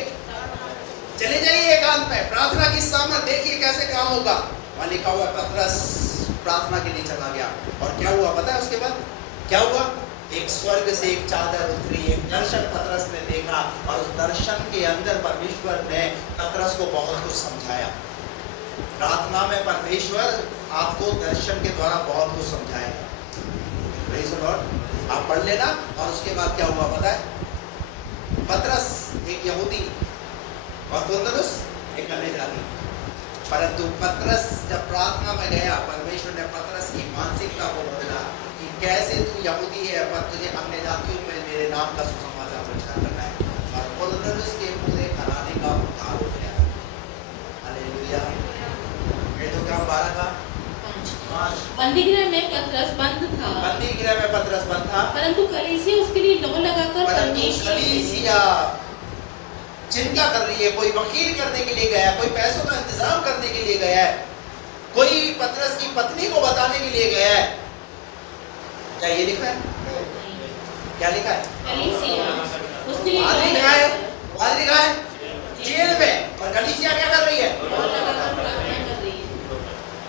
चले जाइए एकांत में, प्रार्थना की सामर्थ देखिए कैसे काम होगा। वहां लिखा हुआ पतरस प्रार्थना के लिए चला गया। और क्या हुआ पता है? उसके बाद क्या हुआ? एक स्वर्ग से एक चादर उतरी, एक दर्शन पतरस ने देखा और उस दर्शन के अंदर परमेश्वर ने पतरस को बहुत कुछ समझाया। प्रार्थना में परमेश्वर आपको दर्शन के द्वारा बहुत कुछ समझाएगा। Praise the Lord. आप पढ़ लेना। और उसके बाद क्या हुआ पता है? पतरस एक यहूदी और तुरन्नुस एक अन्य जाति। परंतु पतरस जब प्रार्थना में गया, परमेश्वर ने पतरस की मानसिकता को बदला कि कैसे तू यहूदी है पर तुझे अन्य जातियों में मेरे नाम का सुसमाचार प्रचार करना है। और तुरन्नुस के पूरे घराने का उद्धार हो गया। हालेलुया। ये तो काम 12 का 5। बंदीगृह में पतरस बंद था। परंतु कलीसिया उसके लिए लौ लगाकर कलीसिया चिंता कर रही है। कोई वकील करने के लिए गया, कोई पैसों का इंतजाम करने के लिए गया है, कोई पतरस की पत्नी को बताने के लिए गया है। क्या ये लिखा है? क्या लिखा है? कलीसिया उसके लिए आज लिखा है जेल में। और कलीसिया क्या कर रही है?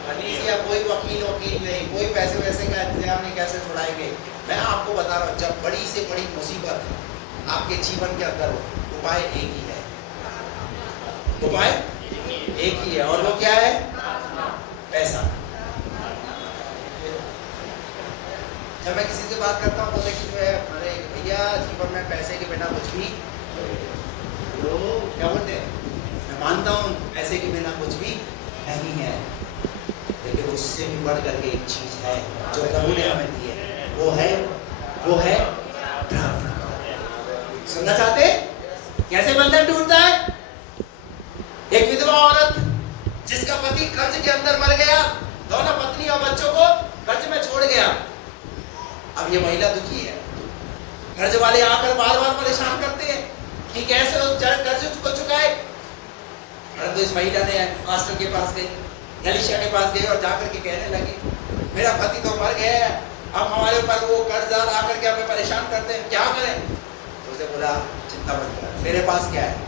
कलीसिया कोई वकील नहीं, कोई पैसे का इंतजाम नहीं, कैसे छुड़ाएंगे। मैं आपको बता रहा हूँ, जब बड़ी से बड़ी मुसीबत आपके जीवन के अंदर हो, उपाय एक ही है। उपाय एक ही है और वो क्या है? पैसा। जब मैं किसी से बात करता हूँ बोले कि जो है भैया जीवन में पैसे के बिना कुछ भी क्या बोलते हैं, मैं मानता हूँ पैसे के बिना कुछ भी नहीं है, लेकिन उससे भी बढ़ करके एक चीज है जो प्रभु ने हमें दी है, वो है प्रार्थना। सुनना चाहते? कैसे बंधन टूटता है? एक विधवा औरत जिसका पति कर्ज के अंदर मर गया, दोनों पत्नी और बच्चों को कर्ज में छोड़ गया। अब ये महिला दुखी है, कर्ज वाले आकर बार बार परेशान करते हैं कि कैसे उस कर्ज को चुकाए। परंतु इस महिला ने मास्टर के पास गई, एलीशा के पास गई और जाकर के कहने लगी, मेरा पति तो मर गया है, अब हमारे ऊपर वो कर्जदार आकर के हमें परेशान करते हैं, क्या करें? तो उसे बोला, चिंता मत कर, तेरे पास क्या है?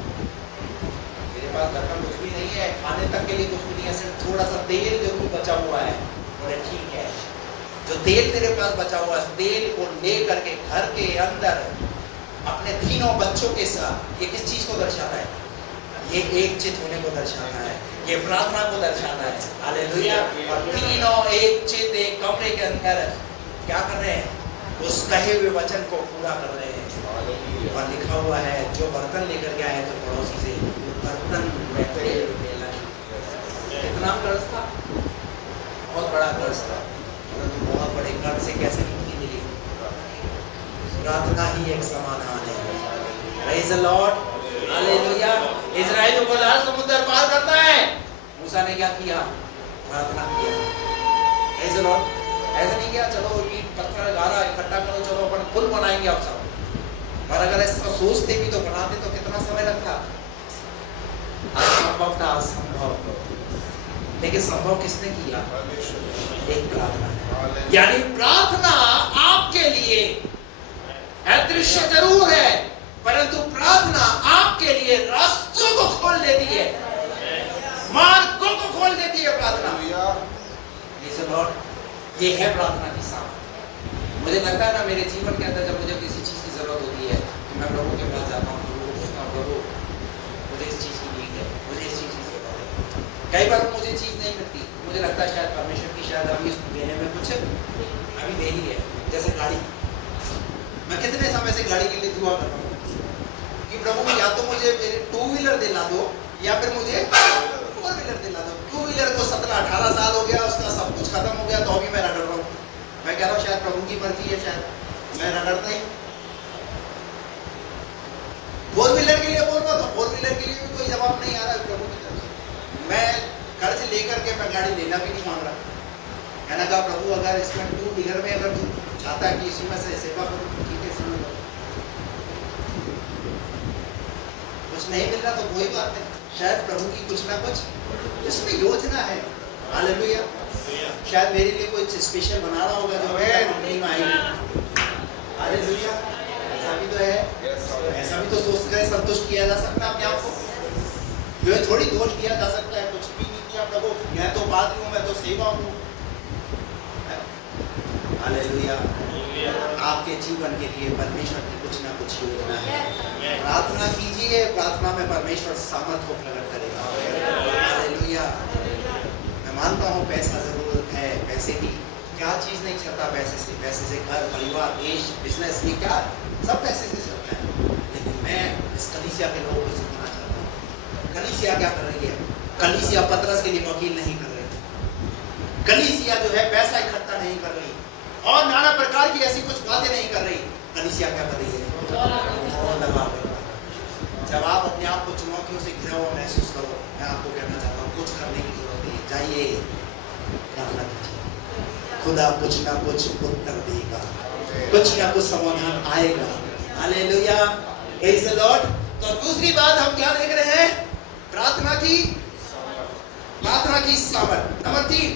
मेरे पास घर में कुछ भी नहीं है, खाने तक के लिए कुछ भी नहीं है, सिर्फ थोड़ा सा तेल जो कुछ बचा हुआ है। बोले ठीक है, जो तेल तेरे पास बचा हुआ है, तेल को ले करके घर के अंदर अपने तीनों बच्चों के साथ, ये किस चीज को दर्शाता है? ये एक चित होने को दर्शाता है, ये प्रार्थना को दर्शाता है। हालेलुया। और तीनों एक चित एक कमरे के अंदर क्या कर रहे हैं? उस कहे हुए वचन को पूरा कर रहे हैं। और लिखा हुआ है, जो बर्तन लेकर के आए थे पड़ोसी से, बर्तन में तेल मिला। कितना कर्ज था? बहुत बड़ा कर्ज था, परंतु बहुत बड़े कर्ज से कैसे मुक्ति मिली? प्रार्थना ही एक समाधान है। Praise the Lord, hallelujah. इस्राएलियों को लाल समुद्र पार करना है, मूसा ने क्या किया? प्रार्थना किया। Praise the Lord. ऐसा नहीं किया चलो ईंट पत्थर गारा इकट्ठा करो, चलो अपन पुल बनाएंगे अब सब। और अगर ऐसा सोचते भी तो बनाते तो कितना समय लगता? असंभव था, असंभव। लेकिन संभव किसने किया? एक प्रार्थना। यानी प्रार्थना आपके लिए अदृश्य जरूर है, परंतु प्रार्थना आपके लिए रास्तों को खोल देती है, मार्गों को खोल देती है प्रार्थना। ये है प्रार्थना की सामर्थ। मुझे लगता है ना, मेरे जीवन के अंदर जब मुझे किसी चीज की जरूरत होती है तो मैं प्रभु के पास जाता हूँ, प्रभु को पूछता हूँ, प्रभु मुझे इस चीज की नीड है, मुझे इस चीज की जरूरत है। कई बार मुझे चीज नहीं मिलती, मुझे लगता है शायद परमेश्वर की शायद अभी देने में कुछ अभी दे ही है। जैसे गाड़ी, मैं कितने समय से गाड़ी के लिए दुआ कर रहा हूँ कि प्रभु या तो मुझे मेरे 2 व्हीलर दिला दो या फिर मुझे 4 व्हीलर दिला दो। 2 व्हीलर को 17-18 साल हो गया, उसका सब कुछ खत्म हो गया, तो अभी मैं रगड़ रहा हूँ। मैं कह रहा हूँ शायद प्रभु की मर्जी है, शायद मैं रगड़ता ही। 4 व्हीलर के लिए बोल रहा था, 4 व्हीलर के लिए भी कोई जवाब नहीं आ रहा है प्रभु की तरफ से। मैं कर्ज लेकर के मैं गाड़ी लेना भी नहीं मांग रहा। मैंने कहा प्रभु अगर इसमें 2 व्हीलर में अगर तू चाहता है कि इसी में से सेवा करूँ, ठीक है, इसमें कुछ नहीं मिल रहा तो कोई बात नहीं, शायद प्रभु की कुछ ना कुछ इसमें योजना है। हालेलुया। शायद मेरे लिए कोई स्पेशल बना रहा होगा जो कंपनी में आएगी। हालेलुया। ऐसा भी तो है, ऐसा भी तो सोच कर संतुष्ट किया जा सकता है अपने आप को। जो थोड़ी दोष दिया जा सकता है, कुछ भी नहीं किया प्रभु, मैं तो पादरी हूँ, मैं तो सेवा हूँ। हालेलुया। आपके जीवन के लिए परमेश्वर की कुछ ना कुछ योजना है। प्रार्थना कीजिए, प्रार्थना में परमेश्वर सामर्थ को प्रकट करेगा। हालेलुया। मैं मानता हूँ पैसा जरूरत है, पैसे की क्या चीज नहीं चलता पैसे से घर परिवार देश बिजनेस, ये क्या सब पैसे से चलता है। लेकिन मैं इस कलीसिया के लोगों को सिखाना चाहता हूँ, कलीसिया क्या कर रही है? कलीसिया पतरस के लिए वकील नहीं कर रही। कलीसिया जो है पैसा इकट्ठा नहीं कर रही और नाना प्रकार की ऐसी कुछ बातें नहीं कर रही। कलीसिया क्या कर रही है? लगा रही। जब आप अपने आप को चुनौतियों से घिरा हुआ महसूस करो, मैं आपको कहना चाहता हूँ कुछ करने की जरूरत नहीं, जाइए प्रार्थना कीजिए, खुदा कुछ ना कुछ उत्तर देगा, कुछ ना कुछ समाधान आएगा। हालेलुया। Praise the Lord. तो दूसरी बात हम क्या देख रहे हैं? प्रार्थना की सामर्थ। नंबर 3,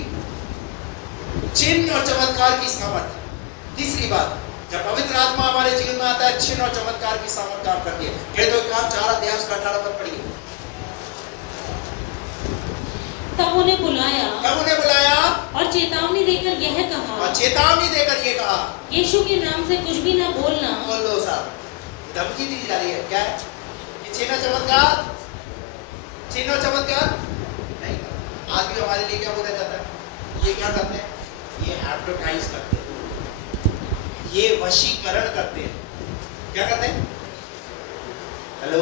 चिन्ह और चमत्कार की सामर्थ। तीसरी बात, जब पवित्र आत्मा हमारे जीवन में आता है, चिन्ह और चमत्कार की सामर्थ काम करती है। ये तो काम 4 अध्याय उसका 18 पद पढ़िए। तब उन्हें बुलाया और चेतावनी देकर यह कहा, यीशु के नाम से कुछ भी ना बोलना। बोल लो साहब, धमकी दी जा रही है क्या है? चिन्ह चमत्कार नहीं। आज भी हमारे लिए क्या बोला जाता है? ये क्या करते हैं? ये एडवर्टाइज करते हैं, ये वशीकरण करते हैं। क्या करते हैं? हेलो,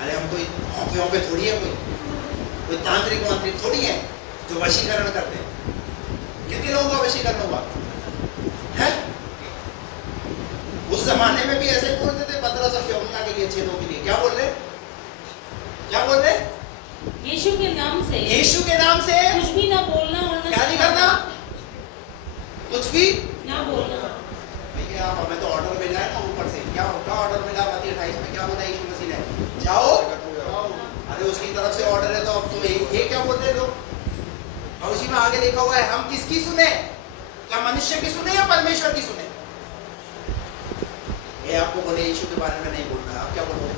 अरे हम कोई पे थोड़ी है, कोई तांत्रिक वांत्रिक थोड़ी है जो वशीकरण करते हैं। कितने लोगों का वशीकरण हुआ है? उस जमाने में भी ऐसे बोलते थे पतरस और यूहन्ना के लिए, चेलों के लिए। क्या बोल रहे? क्या बोल रहे? यीशु के नाम से, यीशु के नाम से कुछ भी ना बोलना और ना क्या नहीं करना, कुछ भी ना बोलना। भैया आप हमें तो ऑर्डर मिला है ना ऊपर से। क्या ऑर्डर मिला? मत्ती 28 में क्या बोला यीशु मसीह ने? जाओ। अरे उसकी तरफ से ऑर्डर है, तो अब तो ये क्या बोलते हैं लोग? और उसी में आगे लिखा हुआ है हम किसकी सुने? क्या मनुष्य की सुने या परमेश्वर की सुने? ये आपको बोले यीशु के बारे में नहीं बोलना, आप क्या बोलोगे?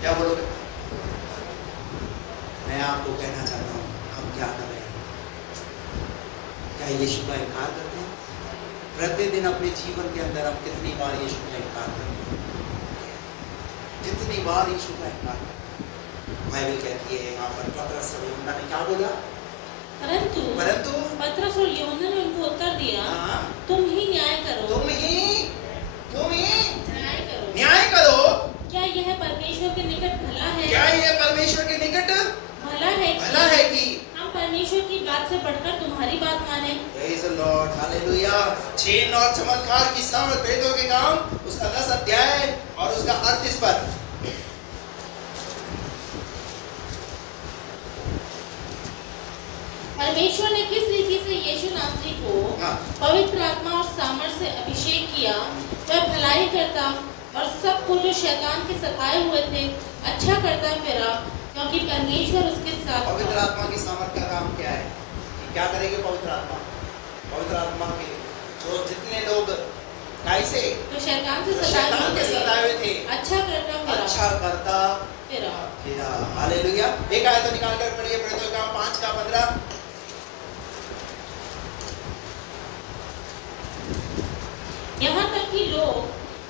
क्या बोलोगे? मैं आपको कहना चाहता हूँ, हम क्या कर रहे हैं? क्या यीशु का इनकार करते हैं? प्रतिदिन अपने जीवन के अंदर हम कितनी बार यीशु का इनकार करते हैं? कितनी बार यीशु का इनकार करते हैं? बाइबल कहती है यहाँ पर पतरस और यूहन्ना ने क्या बोला? परंतु पतरस और यूहन्ना ने उनको उत्तर दिया, तुम ही न्याय करो। तुम ही न्याय करो। क्या यह परमेश्वर के निकट भला है? क्या ये परमेश्वर के निकट भला है कि हम परमेश्वर की बात से बढ़कर तुम्हारी बात माने। Praise the Lord, hallelujah. चिन्ह और चमत्कार की सामर्थ, भेदों के काम, उसका 10 अध्याय और उसका अर्थ इस पर। परमेश्वर ने किस रीति से यीशु नासरी को पवित्र आत्मा और सामर्थ से अभिषेक किया, वह भलाई करता और सबको जो शैतान के सताए हुए थे अच्छा करता फिरा, क्योंकि परमेश्वर उसके साथ। पवित्र आत्मा की सामर्थ का काम क्या है? क्या करेगी पवित्र आत्मा? पवित्र आत्मा के जो जितने लोग कैसे तो शैतान के सताए हुए थे अच्छा करता फिरा। हालेलुया। एक आयत तो निकाल कर पढ़िए, प्रेरितों के काम 5 का 15। यहाँ तक कि लोग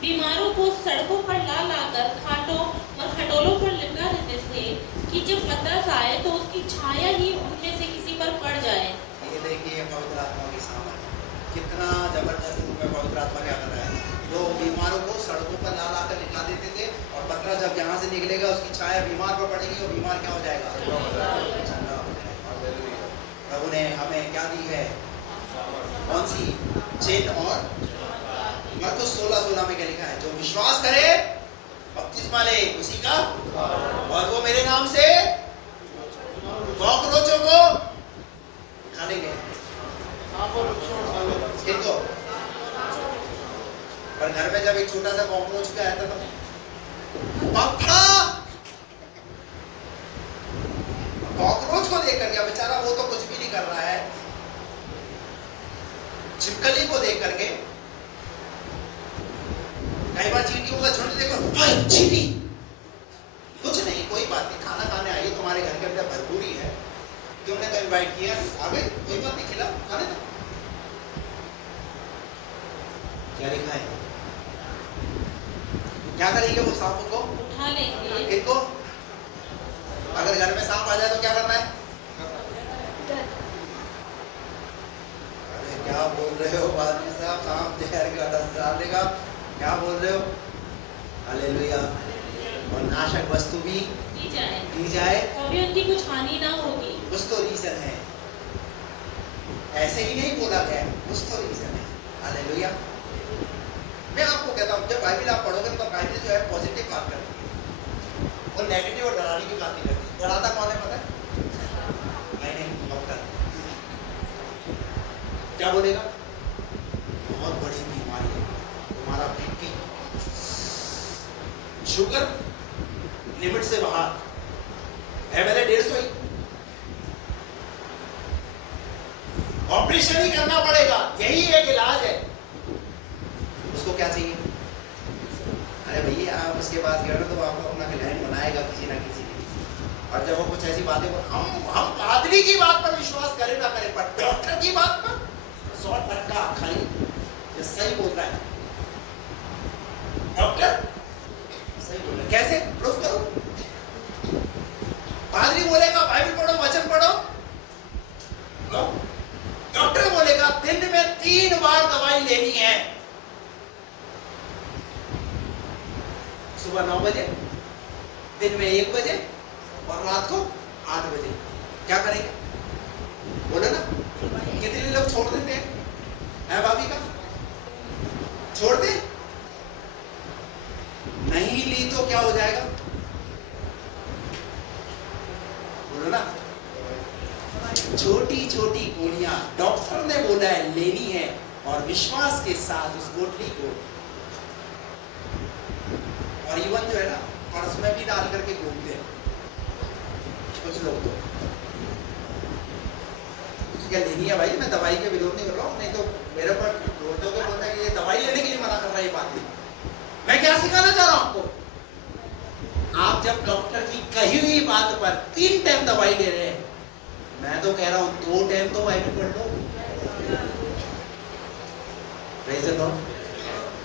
बीमारों को सड़कों पर ला लाकर खाटों और खटोलों पर लिटा देते थे कि जब पतरस आए तो उसकी छाया ही उनमें से किसी पर पड़ जाए। ये देखिए पवित्र आत्मा की सामर्थ कितना जबरदस्त रूप में पवित्र आत्मा क्या कर रहा है। लोग बीमारों को सड़कों पर ला लाकर लिटा देते थे और पतरस जब यहाँ से निकलेगा उसकी छाया बीमार पर पड़ेगी और बीमार क्या हो जाएगा? प्रभु ने हमें क्या दी है? कौन सी? चिन्ह और मरकुस 16:16 में क्या लिखा है? जो विश्वास करे बपतिस्मा ले उसी का, और वो मेरे नाम से कॉकरोचों को खा लेंगे। किनको? पर घर में जब एक छोटा सा कॉकरोच का आया था तो कॉकरोच को देख करके बेचारा वो तो कुछ भी नहीं कर रहा है, छिपकली को देख करके। कई बार चींटियों का झुंड देखो, चींटी कुछ नहीं, कोई बात नहीं, खाना खाने आई तुम्हारे घर के अंदर भरपूरी है, तुमने तो इनवाइट किया, आगे कोई बात नहीं, खिलाओ खाने दो। क्या लिखा है? क्या करेंगे वो सांप को? उठा लेंगे। किनको? अगर घर में सांप आ जाए तो क्या करना है? अरे क्या बोल रहे हो बादशाह साहब? सांप जहर का रस डाल देगा, क्या बोल रहे हो? हालेलुया। और नाशक वस्तु भी दी जाए और भी उनकी कुछ हानि ना होगी। कुछ तो रीजन है, ऐसे ही नहीं बोला गया, कुछ तो रीजन है। हालेलुया। मैं आपको कहता हूँ जब बाइबल आप पढ़ोगे तो बाइबल जो है पॉजिटिव बात करती है और नेगेटिव और डराने की बात नहीं करती। डराता कौन है पता है? नहीं, डॉक्टर क्या बोलेगा? बहुत बड़ी बीमारी है तुम्हारा, बीपी शुगर लिमिट से बाहर है, पहले 150 ही, ऑपरेशन ही करना पड़ेगा, यही एक इलाज है। उसको क्या चाहिए? अरे भैया आप उसके पास गए तो आपको अपना क्लाइंट बनाएगा किसी ना किसी। और जब वो कुछ ऐसी बातें हम पादरी की बात पर विश्वास करें ना करें, पर डॉक्टर की बात पर 100% खाली ये सही बोल रहा है डॉक्टर, सही बोल रहा है। कैसे प्रूफ करो? पादरी बोलेगा बाइबल पढ़ो, वचन पढ़ो, डॉक्टर बोलेगा दिन में 3 बार दवाई लेनी है, सुबह 9 बजे, दिन में 1 बजे और रात को 8 बजे। क्या करेंगे? बोलो ना। कितने लोग छोड़ देते हैं भाभी का? छोड़ दे? नहीं ली तो क्या हो जाएगा? बोलो ना। छोटी छोटी गोलियां डॉक्टर ने बोला है लेनी है, और विश्वास के साथ उस गोली को, और इवन जो है ना पर्स में भी डाल करके घूमते हैं कुछ लोग। तो क्या लेनी है भाई? मैं दवाई के विरोध नहीं कर रहा हूँ, नहीं तो मेरे पर रोजों को बोलता है कि ये दवाई लेने के लिए मना कर रहा है। ये बात नहीं। मैं क्या सिखाना चाह रहा हूँ आपको? आप जब डॉक्टर की कही हुई बात पर 3 टाइम दवाई ले रहे हैं, मैं तो कह रहा हूँ 2 टाइम तो बाइबल पढ़ लो।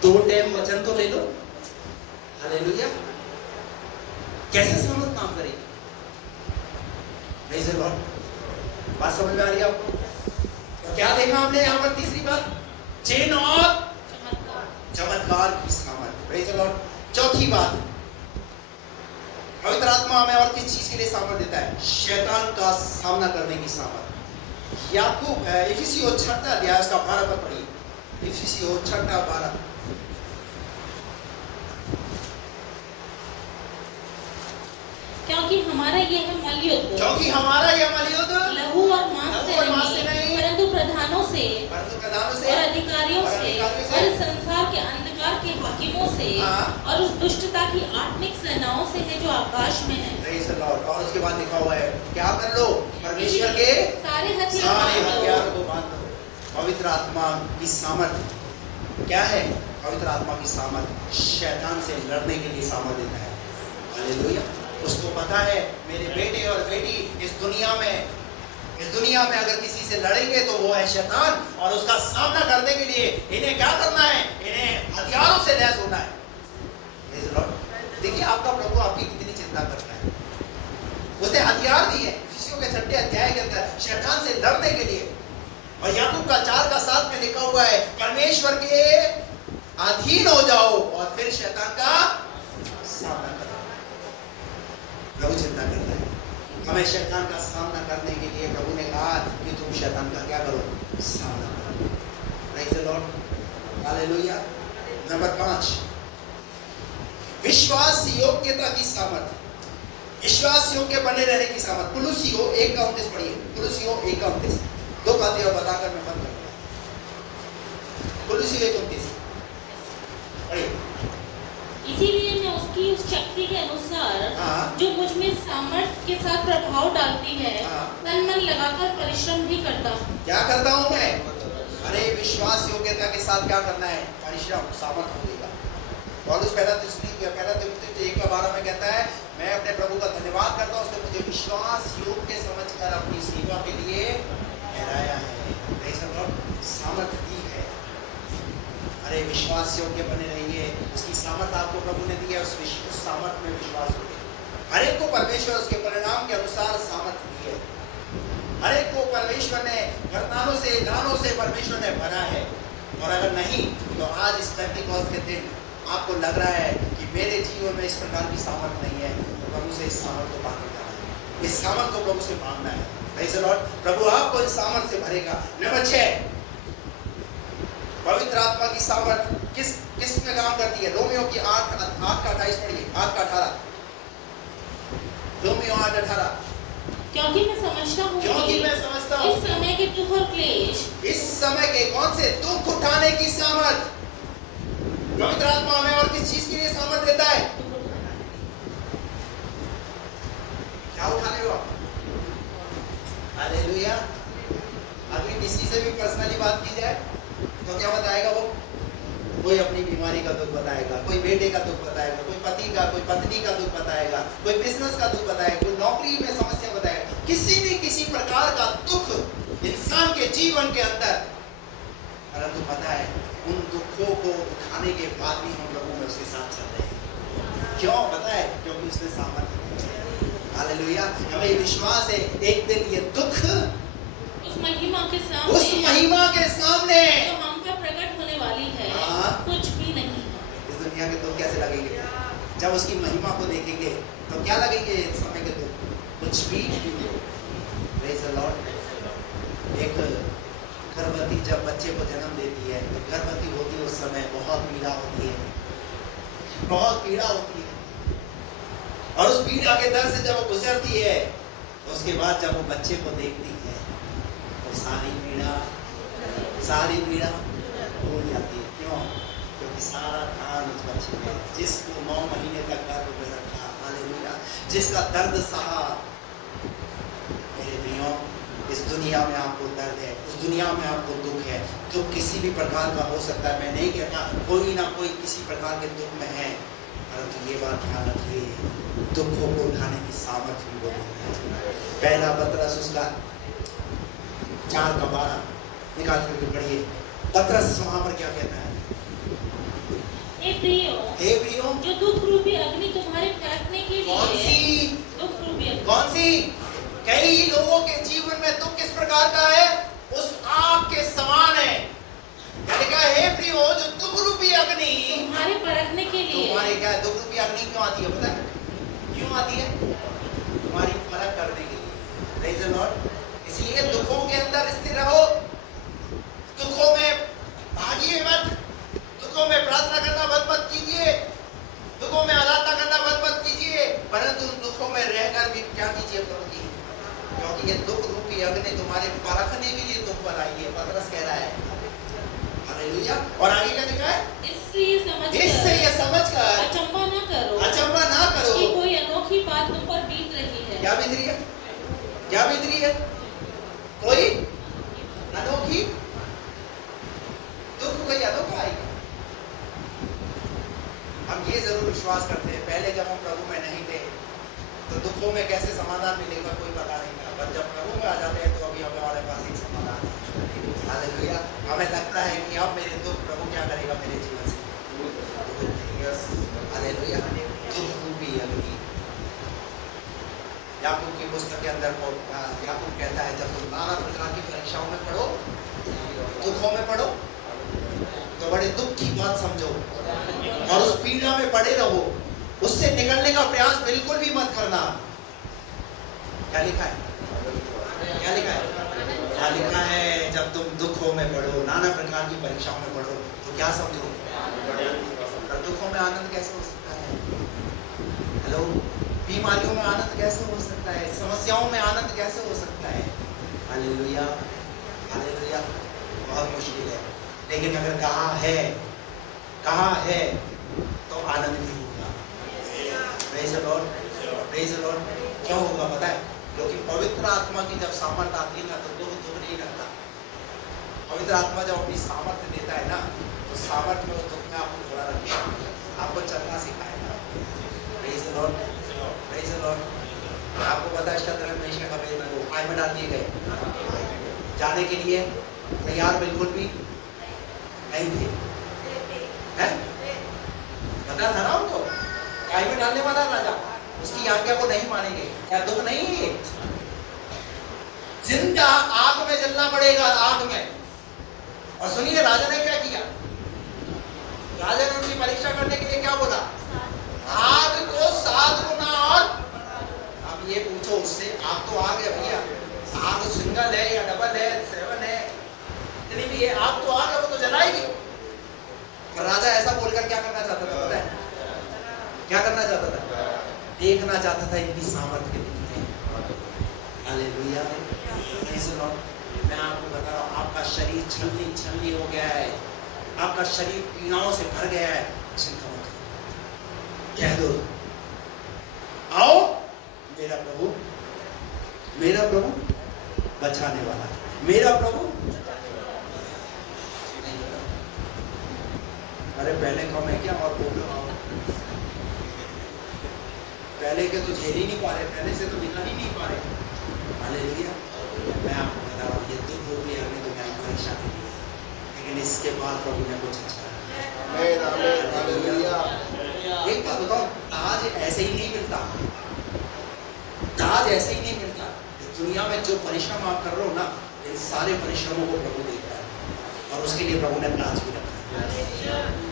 2 टाइम वचन तो ले लो। हालेलुया। कैसे समझ काम करेगी? Praise the Lord. बात समझ में आ रही है आपको? तो क्या देखा हमने यहाँ पर? तीसरी बात, चेन और चमत्कार की सामर्थ। Praise the Lord. चौथी बात, पवित्र आत्मा हमें और किस चीज के लिए सामर्थ देता है? शैतान का सामना करने की सामर्थ। याकूब इफिसियों 6 अध्याय उसका 12 पद पढ़िए। इफिसियों 6:12। क्योंकि हमारा यह मलयुद्ध लहू और मांस से नहीं, परंतु प्रधानों से और अधिकारियों और से और इस संसार के अंधकार के हाकिमों से और उस दुष्टता की आत्मिक सेनाओं से है जो आकाश में है। Praise the Lord. और उसके बाद लिखा हुआ है क्या कर लो? परमेश्वर के सारे सारे हथियार हथियार को बांध लो। पवित्र आत्मा की सामर्थ क्या है? पवित्र आत्मा की सामर्थ शैतान से लड़ने के लिए सामर्थ देता है। हालेलुया। उसको पता है मेरे बेटे और बेटी इस दुनिया में अगर किसी से लड़ेंगे तो वो है शैतान, और उसका सामना करने के लिए इन्हें क्या करना है? इन्हें हथियारों से लैस होना है। देखिए आपका प्रभु आपकी कितनी चिंता करता है। उसने हथियार दिए इफिसियों के 6 अध्याय के अंदर शैतान से लड़ने के लिए। और याकूब का 4:7 में लिखा हुआ है परमेश्वर के अधीन हो जाओ और फिर शैतान का सामना करो। प्रभु चिंता करता है हमें शैतान का सामना करने के लिए। प्रभु ने कहा कि तुम शैतान का क्या करो? सामना करो। Praise the Lord. Hallelujah. Number 5, विश्वास योग्यता की सामर्थ। विश्वास योग्य बने रहने की सामर्थ। कुलुसियों 1:29 पढ़िए। कुलुसियों 1:29। 2 बातें और बताकर मैं बंद करूंगा। कुलुसियों 1:29 पढ़िए। इसीलिए मैं उसकी उस शक्ति के अनुसार जो मुझ में सामर्थ्य के साथ प्रभाव डालती है तन मन लगाकर परिश्रम भी करता हूँ। क्या करता हूँ मैं? अरे विश्वास योग्यता के साथ क्या करना है? परिश्रम, सामर्थ होगा। पौलुस पहला तिमुथियुस 1:12 में कहता है मैं अपने प्रभु का धन्यवाद करता हूँ, उसने मुझे विश्वास योग्य समझकर अपनी सेवा के लिए ठहराया है। सामर्थ दी है। अरे विश्वास योग्य बने रहिए। उसकी सामर्थ आपको प्रभु ने दी है। उस सामर्थ में विश्वास हो। हर एक को परमेश्वर उसके परिणाम के अनुसार सामर्थ दी है। हर एक को परमेश्वर ने वरदानों से, दानों से परमेश्वर ने भरा है। और अगर नहीं तो आज इस पेंटिकॉस्ट के दिन आपको लग रहा है कि मेरे जीवन में इस प्रकार की सामर्थ नहीं है, तो प्रभु से इस सामर्थ को मांगना है। इस सामर्थ को प्रभु से मांगना है। Praise the Lord. प्रभु आपको इस सामर्थ से भरेगा। नंबर 6, पवित्र आत्मा की सामर्थ किस में काम करती है? रोमियो की 8:28 पढ़िए। 8:18। रोमियो 8:18। क्योंकि मैं समझता हूँ इस समय के दुख और क्लेश, इस समय के कौन से दुख उठाने की सामर्थ पवित्र आत्मा हमें और किस चीज के लिए सामर्थ देता है? क्या उठाने को? हालेलुया। अभी किसी से भी पर्सनली बात की जाए तो क्या बताएगा वो? कोई अपनी बीमारी का दुख बताएगा, कोई बेटे का दुख बताएगा, कोई पति का, कोई पत्नी का दुख बताएगा, कोई बिजनेस का दुख बताएगा, कोई नौकरी में समस्या बताएगा। किसी न किसी प्रकार का दुख इंसान के जीवन के अंदर। परंतु पता है उन दुखों को उठाने के बाद भी हम लोगों में उसके साथ चल रहे हैं। क्यों? पता है क्योंकि उसने सामर्थ है। हालेलुया। हमें विश्वास है एक दिन ये दुख उस महिमा के सामने जो हम पर प्रकट होने वाली है कुछ भी नहीं। इस दुनिया के दुख कैसे लगेंगे? जब उसकी महिमा को देखेंगे तो क्या लगेंगे इस समय के दुख? कुछ भी प्रेज़ द लॉर्ड। एक गर्भवती जब बच्चे को जन्म देती है, तो गर्भवती होती है उस समय बहुत पीड़ा होती है, बहुत पीड़ा होती है। और उस पीड़ा के दर से जब वो गुजरती है, तो उसके बाद जब वो बच्चे को देखती है, तो सारी पीड़ा भूल जाती है। क्यों? क्योंकि सारा ध्यान उस बच्चे में, जिसको 9 महीने तक गर्भ में रखा, हालेलुया, जिसका दर्द सहा। मेरे प्रियो, इस दुनिया में आपको दर्द है, उस दुनिया में आपको दुख है, दुख किसी भी प्रकार का हो सकता है। मैं नहीं कहता कोई ना कोई किसी प्रकार के दुख में है, परंतु ये बात ध्यान रखिए, दुखों को उठाने की सामर्थ्य भी बहुत है। पहला पतरस उसका 4:12 निकाल करके पढ़िए। पतरस वहां पर क्या कहता है? हे प्रियो, जो दुख रूपी अग्नि तुम्हारे परखने के लिए, कौन सी दुख रूपी अग्नि, कौन सी? कई लोगों के जीवन में दुख किस प्रकार का है? उस आग के समान है। क्या लिखा है? हे प्रियो, जो दुख रूपी अग्नि तुम्हारे परखने के लिए। तुम्हारे क्या दुख रूपी अग्नि क्यों आती है? पता है क्यों आती है? तुम्हारी परख करने के लिए। Praise the Lord. इसलिए दुखों के अंदर स्थिर रहो, दुखों में भागिए मत, दुखों में प्रार्थना करना बंद मत कीजिए, दुखों में आराधना करना बंद मत कीजिए, परंतु उन दुखों में रहकर भी क्या कीजिए प्रभु जी, क्योंकि ये दुख रूपी अग्नि तुम्हारे परखने के लिए तुम पर आई है। पतरस कह रहा है, हालेलुया। और आगे क्या लिखा है? इससे ये समझकर अचंभा ना करो कि कोई अनोखी बात तुम पर बीत रही है। क्या बीत रही है? क्या बीत रही है? कोई अनोखी दुख, कोई अनोखा आएगा। हम ये जरूर विश्वास करते हैं, पहले जब हम प्रभु में नहीं थे तो दुखों में कैसे समाधान मिलेगा कोई पता नहीं था, पर जब प्रभु में आ जाते हैं तो अभी हमारे पास एक समाधान है। हालेलुया। हमें लगता है कि अब मेरे दुख प्रभु क्या करेगा मेरे जीवन से। हालेलुया। दुख रूपी अग्नि। याकूब की पुस्तक के अंदर याकूब कहता है, जब तुम नाना प्रकार की परीक्षाओं में पढ़ो, दुखों में पढ़ो, तो बड़े दुख की बात समझो और उस पीड़ा में पड़े रहो, उससे निकलने का प्रयास बिल्कुल भी मत करना। क्या लिखा है? क्या लिखा है? क्या लिखा है? जब तुम दुखों में पढ़ो, नाना प्रकार की परीक्षाओं में पढ़ो, तो क्या समझो? पर दुखों में आनंद कैसे हो सकता है? हेलो, बीमारियों में आनंद कैसे हो सकता है? समस्याओं में आनंद कैसे हो सकता है? Hallelujah, hallelujah. बहुत मुश्किल है, लेकिन अगर कहा है तो आनंद भी होगा। Praise the Lord, praise the Lord. क्यों होगा पता है? क्योंकि पवित्र आत्मा की जब सामर्थ आती है ना, तो दुख नहीं लगता। पवित्र आत्मा जब अपनी सामर्थ्य देता है ना, तो सामर्थ्य में दुख में आपको थोड़ा रखेगा, आपको चलना सिखाएगा। Praise the Lord, praise the Lord. आपको पता है शत्रु मेशक का भेद आग में डाल दिए गए, जाने के लिए तैयार बिल्कुल भी नहीं थे, हैं? पता था ना उनको, काई में डालने वाला राजा, उसकी आज्ञा को नहीं मानेंगे। क्या दुख नहीं है? जिंदा आग में जलना पड़ेगा, आग में। और सुनिए राजा ने क्या किया? राजा ने उनकी परीक्षा करने के लिए क्या बोला? आग को 7 गुना। और अब ये पूछो उससे, आग तो आग है भैया, आग सिंगल है या डबल है, 7 है, इतनी भी है, आग तो आग है, वो तो जलाएगी। पर राजा ऐसा बोलकर क्या करना चाहता था पता है? क्या करना चाहता था? देखना चाहता था इनकी सामर्थ्य कितनी है। Hallelujah, praise the Lord. मैं आपको बता रहा हूँ, आपका शरीर छलनी हो गया है, आपका शरीर पीड़ाओं से भर गया है। चिंता मत करो, कह दो, आओ मेरा प्रभु बचाने वाला, मेरा प्रभु। अरे पहले कम है क्या? और बोलो आओ। पहले के तो झेल ही नहीं पा रहे, पहले से तो निकल ही नहीं पा रहे। हालेलुया। मैं आपको बता रहा हूँ, ये दुख हो गया हमें तो मैं परीक्षा के लिए, लेकिन इसके बाद प्रभु ने कुछ अच्छा। एक बात बताओ, ताज ऐसे ही नहीं मिलता, ताज ऐसे ही नहीं मिलता। इस दुनिया में जो परिश्रम आप कर रहे हो ना, इन सारे परिश्रमों को प्रभु देखता है, और उसके लिए प्रभु ने ताज भी रखा है।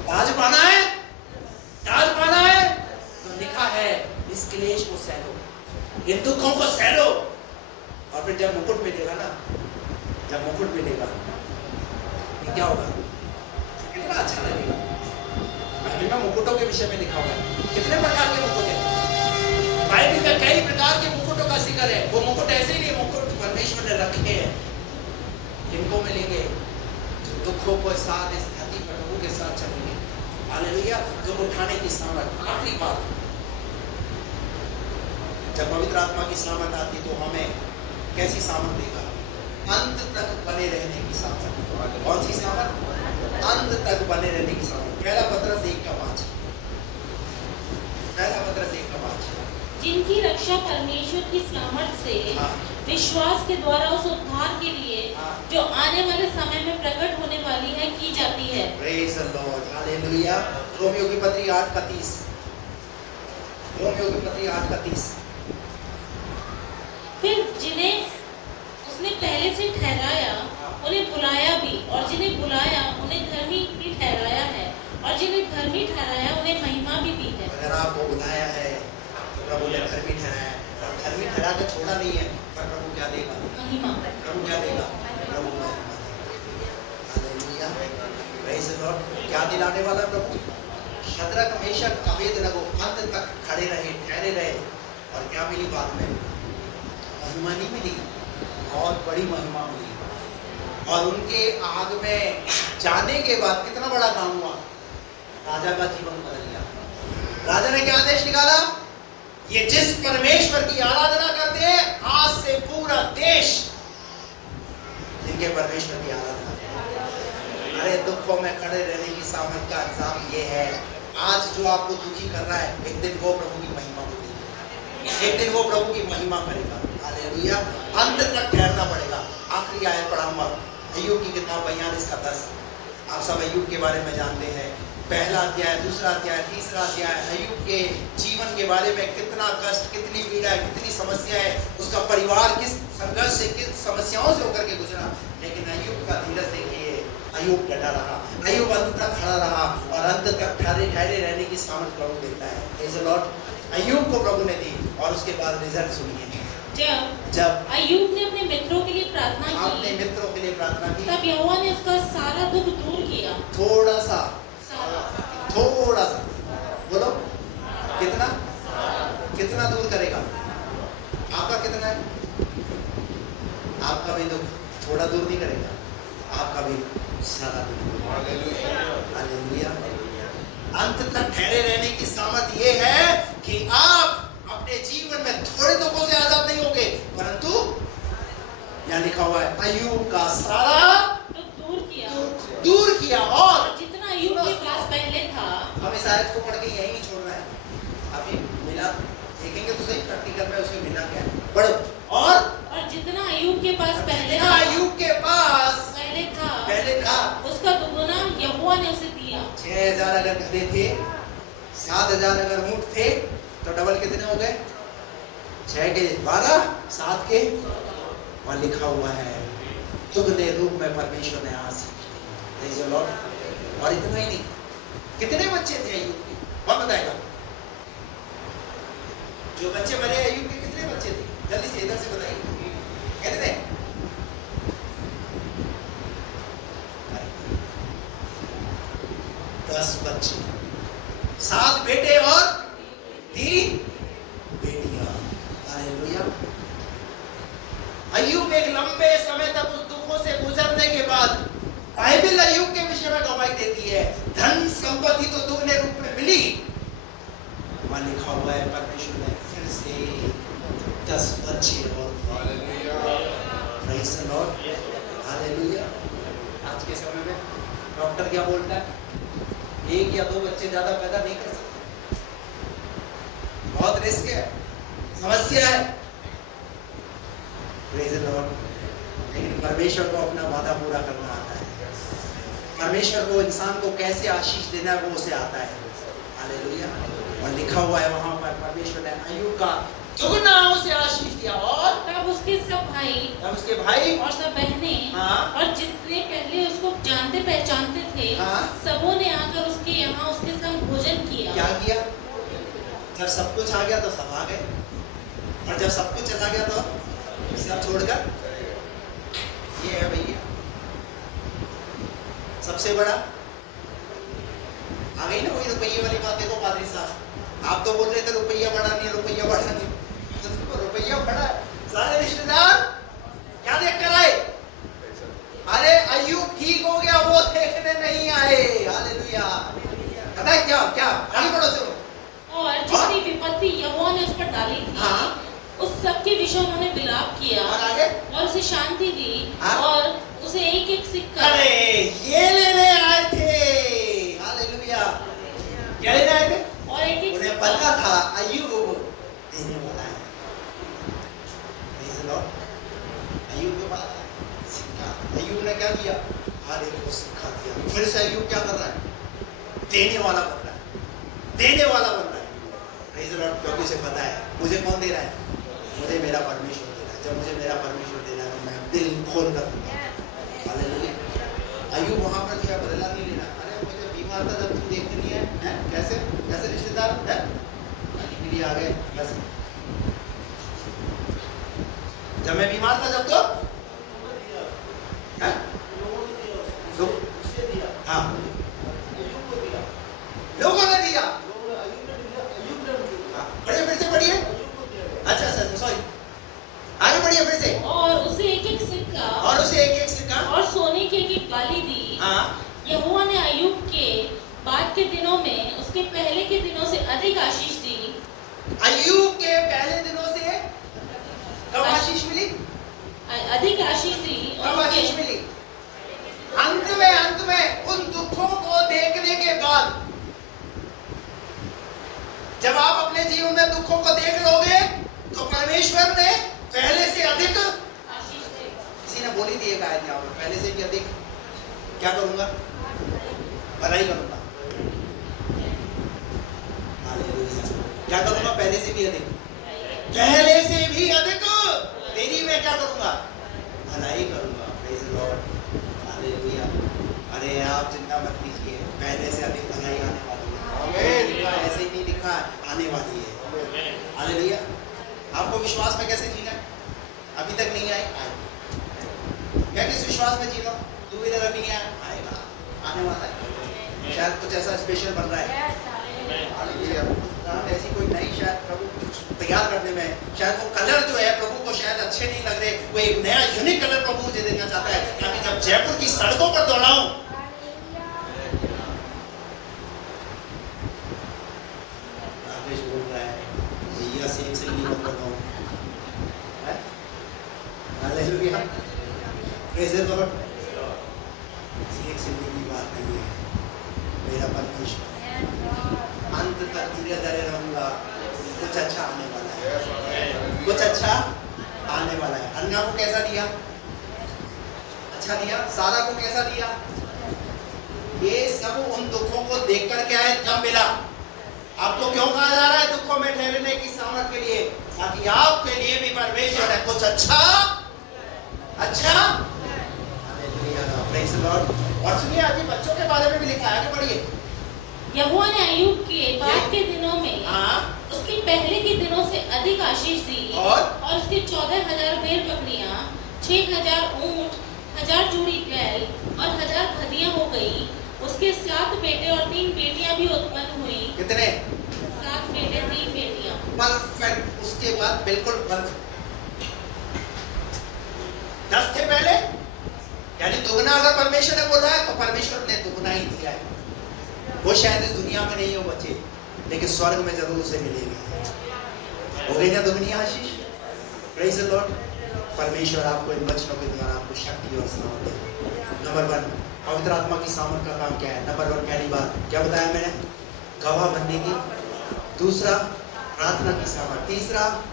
ताज पाना है, ताज पाना है, तो क्लेश को सह लो, इन दुखों को सह लो, और फिर जब मुकुट मिलेगा ना, जब मुकुट मिलेगा ये क्या होगा, कितना अच्छा लगेगा। बाइबल में मुकुटों के विषय में लिखा हुआ है, कितने प्रकार के मुकुट हैं बाइबल में, कई प्रकार के मुकुटों का जिक्र है। वो मुकुट ऐसे ही नहीं, मुकुट परमेश्वर ने रखे हैं। किनको मिलेंगे? जो दुखों को साथ इस धरती पर प्रभु के साथ चलेंगे, हालेलुया, जो उठाने की सामर्थ। आखिरी बात, जब पवित्र आत्मा की सामर्थ आती तो हमें कैसी सामर्थ देगा? अंत तक बने रहने की सामर्थ। कौन सी सामर्थ? अंत तक बने रहने की सामर्थ। पहला पत्रस 1:5, पहला पत्रस 1:5। जिनकी रक्षा परमेश्वर की सामर्थ से हाँ। विश्वास के द्वारा उस उद्धार के लिए हाँ। जो आने वाले समय में प्रकट होने वाली है की जाती है। Praise the Lord, hallelujah. Romeo की पत्री 8:30, रोमियो की पत्री 8:30। फिर जिन्हें उसने पहले से ठहराया उन्हें बुलाया भी, और जिन्हें बुलाया उन्हें धर्मी भी ठहराया है, और जिन्हें धर्मी ठहराया उन्हें महिमा भी दी है। अगर आपको बुलाया है तो प्रभु ने धर्मी ठहराया है, और धर्मी ठहरा के छोड़ा नहीं है, पर प्रभु क्या देगा? महिमा। प्रभु क्या देगा? प्रभु महिमा देगा। Hallelujah, praise the Lord. क्या दिलाने वाला प्रभु? शद्रक, मेशक, अबेदनगो अंत तक खड़े रहे, ठहरे रहे, और क्या मिली बाद में? महिमा नहीं मिली, बहुत बड़ी महिमा मिली। और उनके आग में जाने के बाद कितना बड़ा काम हुआ? राजा का जीवन बदल गया। राजा ने क्या आदेश निकाला? ये जिस परमेश्वर की आराधना करते हैं, आज से पूरा देश जिनके परमेश्वर की आराधना करते। अरे दुखों में खड़े रहने की सामर्थ का इंतजाम ये है। आज जो आपको दुखी कर रहा है, एक दिन वो प्रभु की महिमा करेगा, एक दिन वो प्रभु की महिमा करेगा। हालेलुया, अंत तक ठहरना पड़ेगा। आखिरी आयत पढ़ाऊंगा, अय्यूब की किताब 42:10। आप सब अय्यूब के बारे में जानते हैं। पहला अध्याय, दूसरा अध्याय, तीसरा अध्याय, अय्यूब के जीवन के बारे में कितना कष्ट, कितनी पीड़ा, कितनी समस्या है, उसका परिवार किस संघर्ष से, किस समस्याओं से होकर के गुजरा। लेकिन अय्यूब का धीरज देखिए, अय्यूब डटा रहा, अय्यूब अंत तक खड़ा रहा, और अंत तक ठहरे रहने की सामर्थ प्रभु देता है। Praise the Lord. अय्यूब को प्रभु ने दी, और उसके बाद रिजल्ट सुनिए। जब अय्यूब ने अपने मित्रों के लिए प्रार्थना की, अपने मित्रों के लिए प्रार्थना की, तब यहोवा ने उसका सारा दुख दूर किया। थोड़ा सा बोलो, कितना कितना दूर करेगा? आपका कितना है? आपका भी दुख थोड़ा दूर नहीं करेगा, आपका भी सारा दूर। हालेलुया। अंत तक ठहरे रहने की सामर्थ ये है कि आप अपने जीवन में थोड़े दुखों से आजाद नहीं होंगे, परंतु यहाँ लिखा हुआ है अय्यूब का सारा दूर किया। और जितना अय्यूब के पास पहले था, हम इस आयत को पढ़ के यही नहीं छोड़ना है, अभी मिला देखेंगे तो सही प्रैक्टिकल में उसमें मिला क्या है। पढ़ो। और जितना अय्यूब के पास पहले अय्यूब के पास पहले था उसका दुगुना यहोवा ने उसे दिया। 6000 अगर गधे थे, 7000 अगर ऊंट थे, तो डबल कितने हो गए? 6 के 12, 7 के, वहां लिखा हुआ है दुगने रूप में परमेश्वर ने आशीष दी। और इतना ही नहीं, कितने बच्चे थे अय्यूब के? कौन बताएगा? जो बच्चे मरे अय्यूब के, कितने बच्चे थे? जल्दी से इधर से बताइए, कितने थे? 10 बच्चे, 7 बेटे और 3 बेटियां। हालेलुया। अय्यूब एक लंबे समय तक उस दुखों से गुजरने के बाद बाइबल अय्यूब के विषय में गवाही देती है, धन संपत्ति तो दुगने रूप में मिली, वहां लिखा हुआ है परमेश्वर ने फिर से 10 बच्चे और प्रेज़ द लॉर्ड। हालेलुया। आज के समय में डॉक्टर क्या बोलता है? 1 या 2 बच्चे ज्यादा पैदा नहीं कर सकते, बहुत रिस्क है, समस्या है। Praise the Lord. लेकिन परमेश्वर को अपना वादा पूरा करना आता है। परमेश्वर को इंसान को कैसे आशीष देना है वो उसे आता है। हालेलुया। और लिखा हुआ है वहां पर परमेश्वर ने अय्यूब का दुगना उसे आशीष दिया, और तब उसके सब भाई और सब बहनें, हाँ, और जितने पहले उसको जानते पहचानते थे, हाँ, सबों ने आकर उसके यहाँ उसके संग भोजन किया। क्या किया? जब सब कुछ आ गया तो सब आ गए, और जब सब कुछ चला गया तो सब छोड़कर, ये है भैया सबसे बड़ा। आ गई ना वही रुपये वाली बात। देखो पादरी साहब, आप तो बोल रहे थे रुपया बड़ा नहीं, रुपया बड़ा नहीं, तो रुपया बड़ा है। सारे रिश्तेदार क्या देख कर आए? अरे अय्यूब ठीक हो गया, वो देखने नहीं आए। हालेलुया। पता है क्या क्या आगे बढ़ो सुनो। और जितनी विपत्ति यहोवा ने उस पर डाली थी, हाँ। उस सब के विषय उन्होंने विलाप किया और आगे? और उसे शांति दी, हाँ। और उसे एक एक सिक्का। अरे ये लेने आए थे। हालेलुया। क्या लेने आए थे? और एक एक उन्हें सिक्का। पता था अय्यूब देने वाला है। Praise the Lord। अय्यूब के पास सिक्का, अय्यूब ने क्या किया? हर एक को सिक्का दिया। फिर से अय्यूब क्या कर रहा है? देने वाला बन रहा है, देने वाला बन रहा है। Praise the Lord। क्योंकि उसे पता है मुझे कौन दे रहा है? मुझे मेरा परमेश्वर दे रहा है। जब मुझे मेरा परमेश्वर दे रहा है तो मैं दिल खोल कर दूंगा। हालेलुया। अय्यूब वहां पर क्या बदला नहीं लेना। अरे मुझे बीमार था जब तुम देखते नहीं है, हैं? कैसे कैसे रिश्तेदार हैं? के लिए आ गए बस। जब मैं बीमार था जब तो हैं? हाँ लोगों ने दिया। हाँ, पढ़िए फिर से पढ़िए। अच्छा सर सॉरी, आगे बढ़िए फिर से। और उसे एक एक सिक्का और उसे एक एक सिक्का और सोने की एक बाली दी। हाँ। यहोवा ने अय्यूब के बाद के दिनों में उसके पहले के दिनों से अधिक आशीष दी। अय्यूब के पहले दिनों से कब आशीष मिली? अधिक आशीष दी। और कब आशीष उसके- मिली? अंत में उन दुखों को देखने के बाद, जब आप अपने जीवन में दुखों को देख लोगे तो परमेश्वर ने पहले से अधिक आशीष दी। किसी ने बोली थी एक आयत यहाँ पर, पहले से भी अधिक क्या करूंगा? भलाई करूंगा। हालेलुया। क्या करूंगा? पहले से भी अधिक, पहले से भी अधिक तेरी मैं क्या करूंगा? भलाई करूंगा। Praise the Lord. हालेलुया। अरे आप चिंता मत कीजिए, पहले से अधिक भलाई आने वाली है। आमीन। लिखा है, ऐसे ही नहीं लिखा है, आने वाली है। हालेलुया। आपको विश्वास में कैसे जीना है? अभी तक नहीं आए, आए। मैं किस विश्वास में जी रहा हूँ? टू व्हीलर अभी नहीं आया, आएगा, आने वाला है। शायद कुछ ऐसा स्पेशल बन रहा है। हालेलुया। ऐसी कोई नई शायद प्रभु कुछ तैयार करने में, शायद वो कलर जो है प्रभु को शायद अच्छे नहीं लग रहे, वो एक नया यूनिक कलर प्रभु मुझे देना चाहता है, ताकि जब जयपुर की सड़कों पर दौड़ाऊं, राकेश बोल रहा है भैया से एक सिंगली मत बनाओ। हालेलुया। Praise the Lord. एक सिंगली की बात नहीं है, मेरा परमेश्वर अंत तक धीरे धीरे रहूंगा। कुछ अच्छा आने वाला है, कुछ अच्छा आने वाला है। अन्ना को कैसा दिया? अच्छा दिया। सारा को कैसा दिया? ये सब उन दुखों को देखकर क्या है? दम मिला। आपको क्यों कहा जा रहा है दुखों में ठहरने की सामर्थ के लिए? ताकि आपके लिए भी परमेश्वर है कुछ अच्छा अच्छा। हालेलुया। Praise the Lord. और सुनिए आगे बच्चों के बारे में भी लिखा है, आगे बढ़िए। यहोवा ने अय्यूब के बाद के दिनों में हाँ। उसके पहले के दिनों से अधिक आशीष दी। और उसके 14,000 भेड़ बकरियां, 6,000 ऊंट, 1,000 जोड़ी बैल और 1,000 गदहियां हो गई। उसके 7 बेटे और 3 बेटियां भी उत्पन्न हुई। कितने? 7 बेटे 3 बेटियां। परफेक्ट। उसके बाद बिल्कुल बंद। 10 थे पहले, यानी दुगना अगर परमेश्वर ने बोला है तो परमेश्वर ने दुगना ही दिया है। वो शायद इस दुनिया में नहीं हो बच्चे, लेकिन स्वर्ग में जरूर उसे मिलेगी। हो गई ना दुगनी आशीष? Praise the Lord. परमेश्वर आपको इन वचनों के द्वारा आपको शक्ति और सामर्थ दे। नंबर 1 पवित्र आत्मा की सामर्थ का काम क्या है? नंबर 1 पहली बात क्या बताया मैंने? गवाह बनने की। दूसरा प्रार्थना की सामर्थ। तीसरा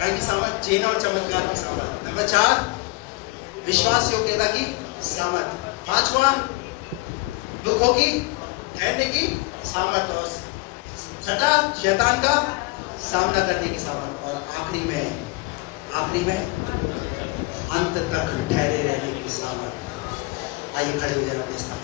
काय की सामर्थ? चिन्ह और चमत्कार की सामर्थ। नंबर 4 विश्वास योग्यता की सामर्थ। 5वां दुखों की ठहरने की सामर्थ। और 6ठा शैतान का सामना करने की सामर्थ। और आखिरी में अंत तक ठहरे रहने की सामर्थ। आइए खड़े हो जाए अपने स्थान।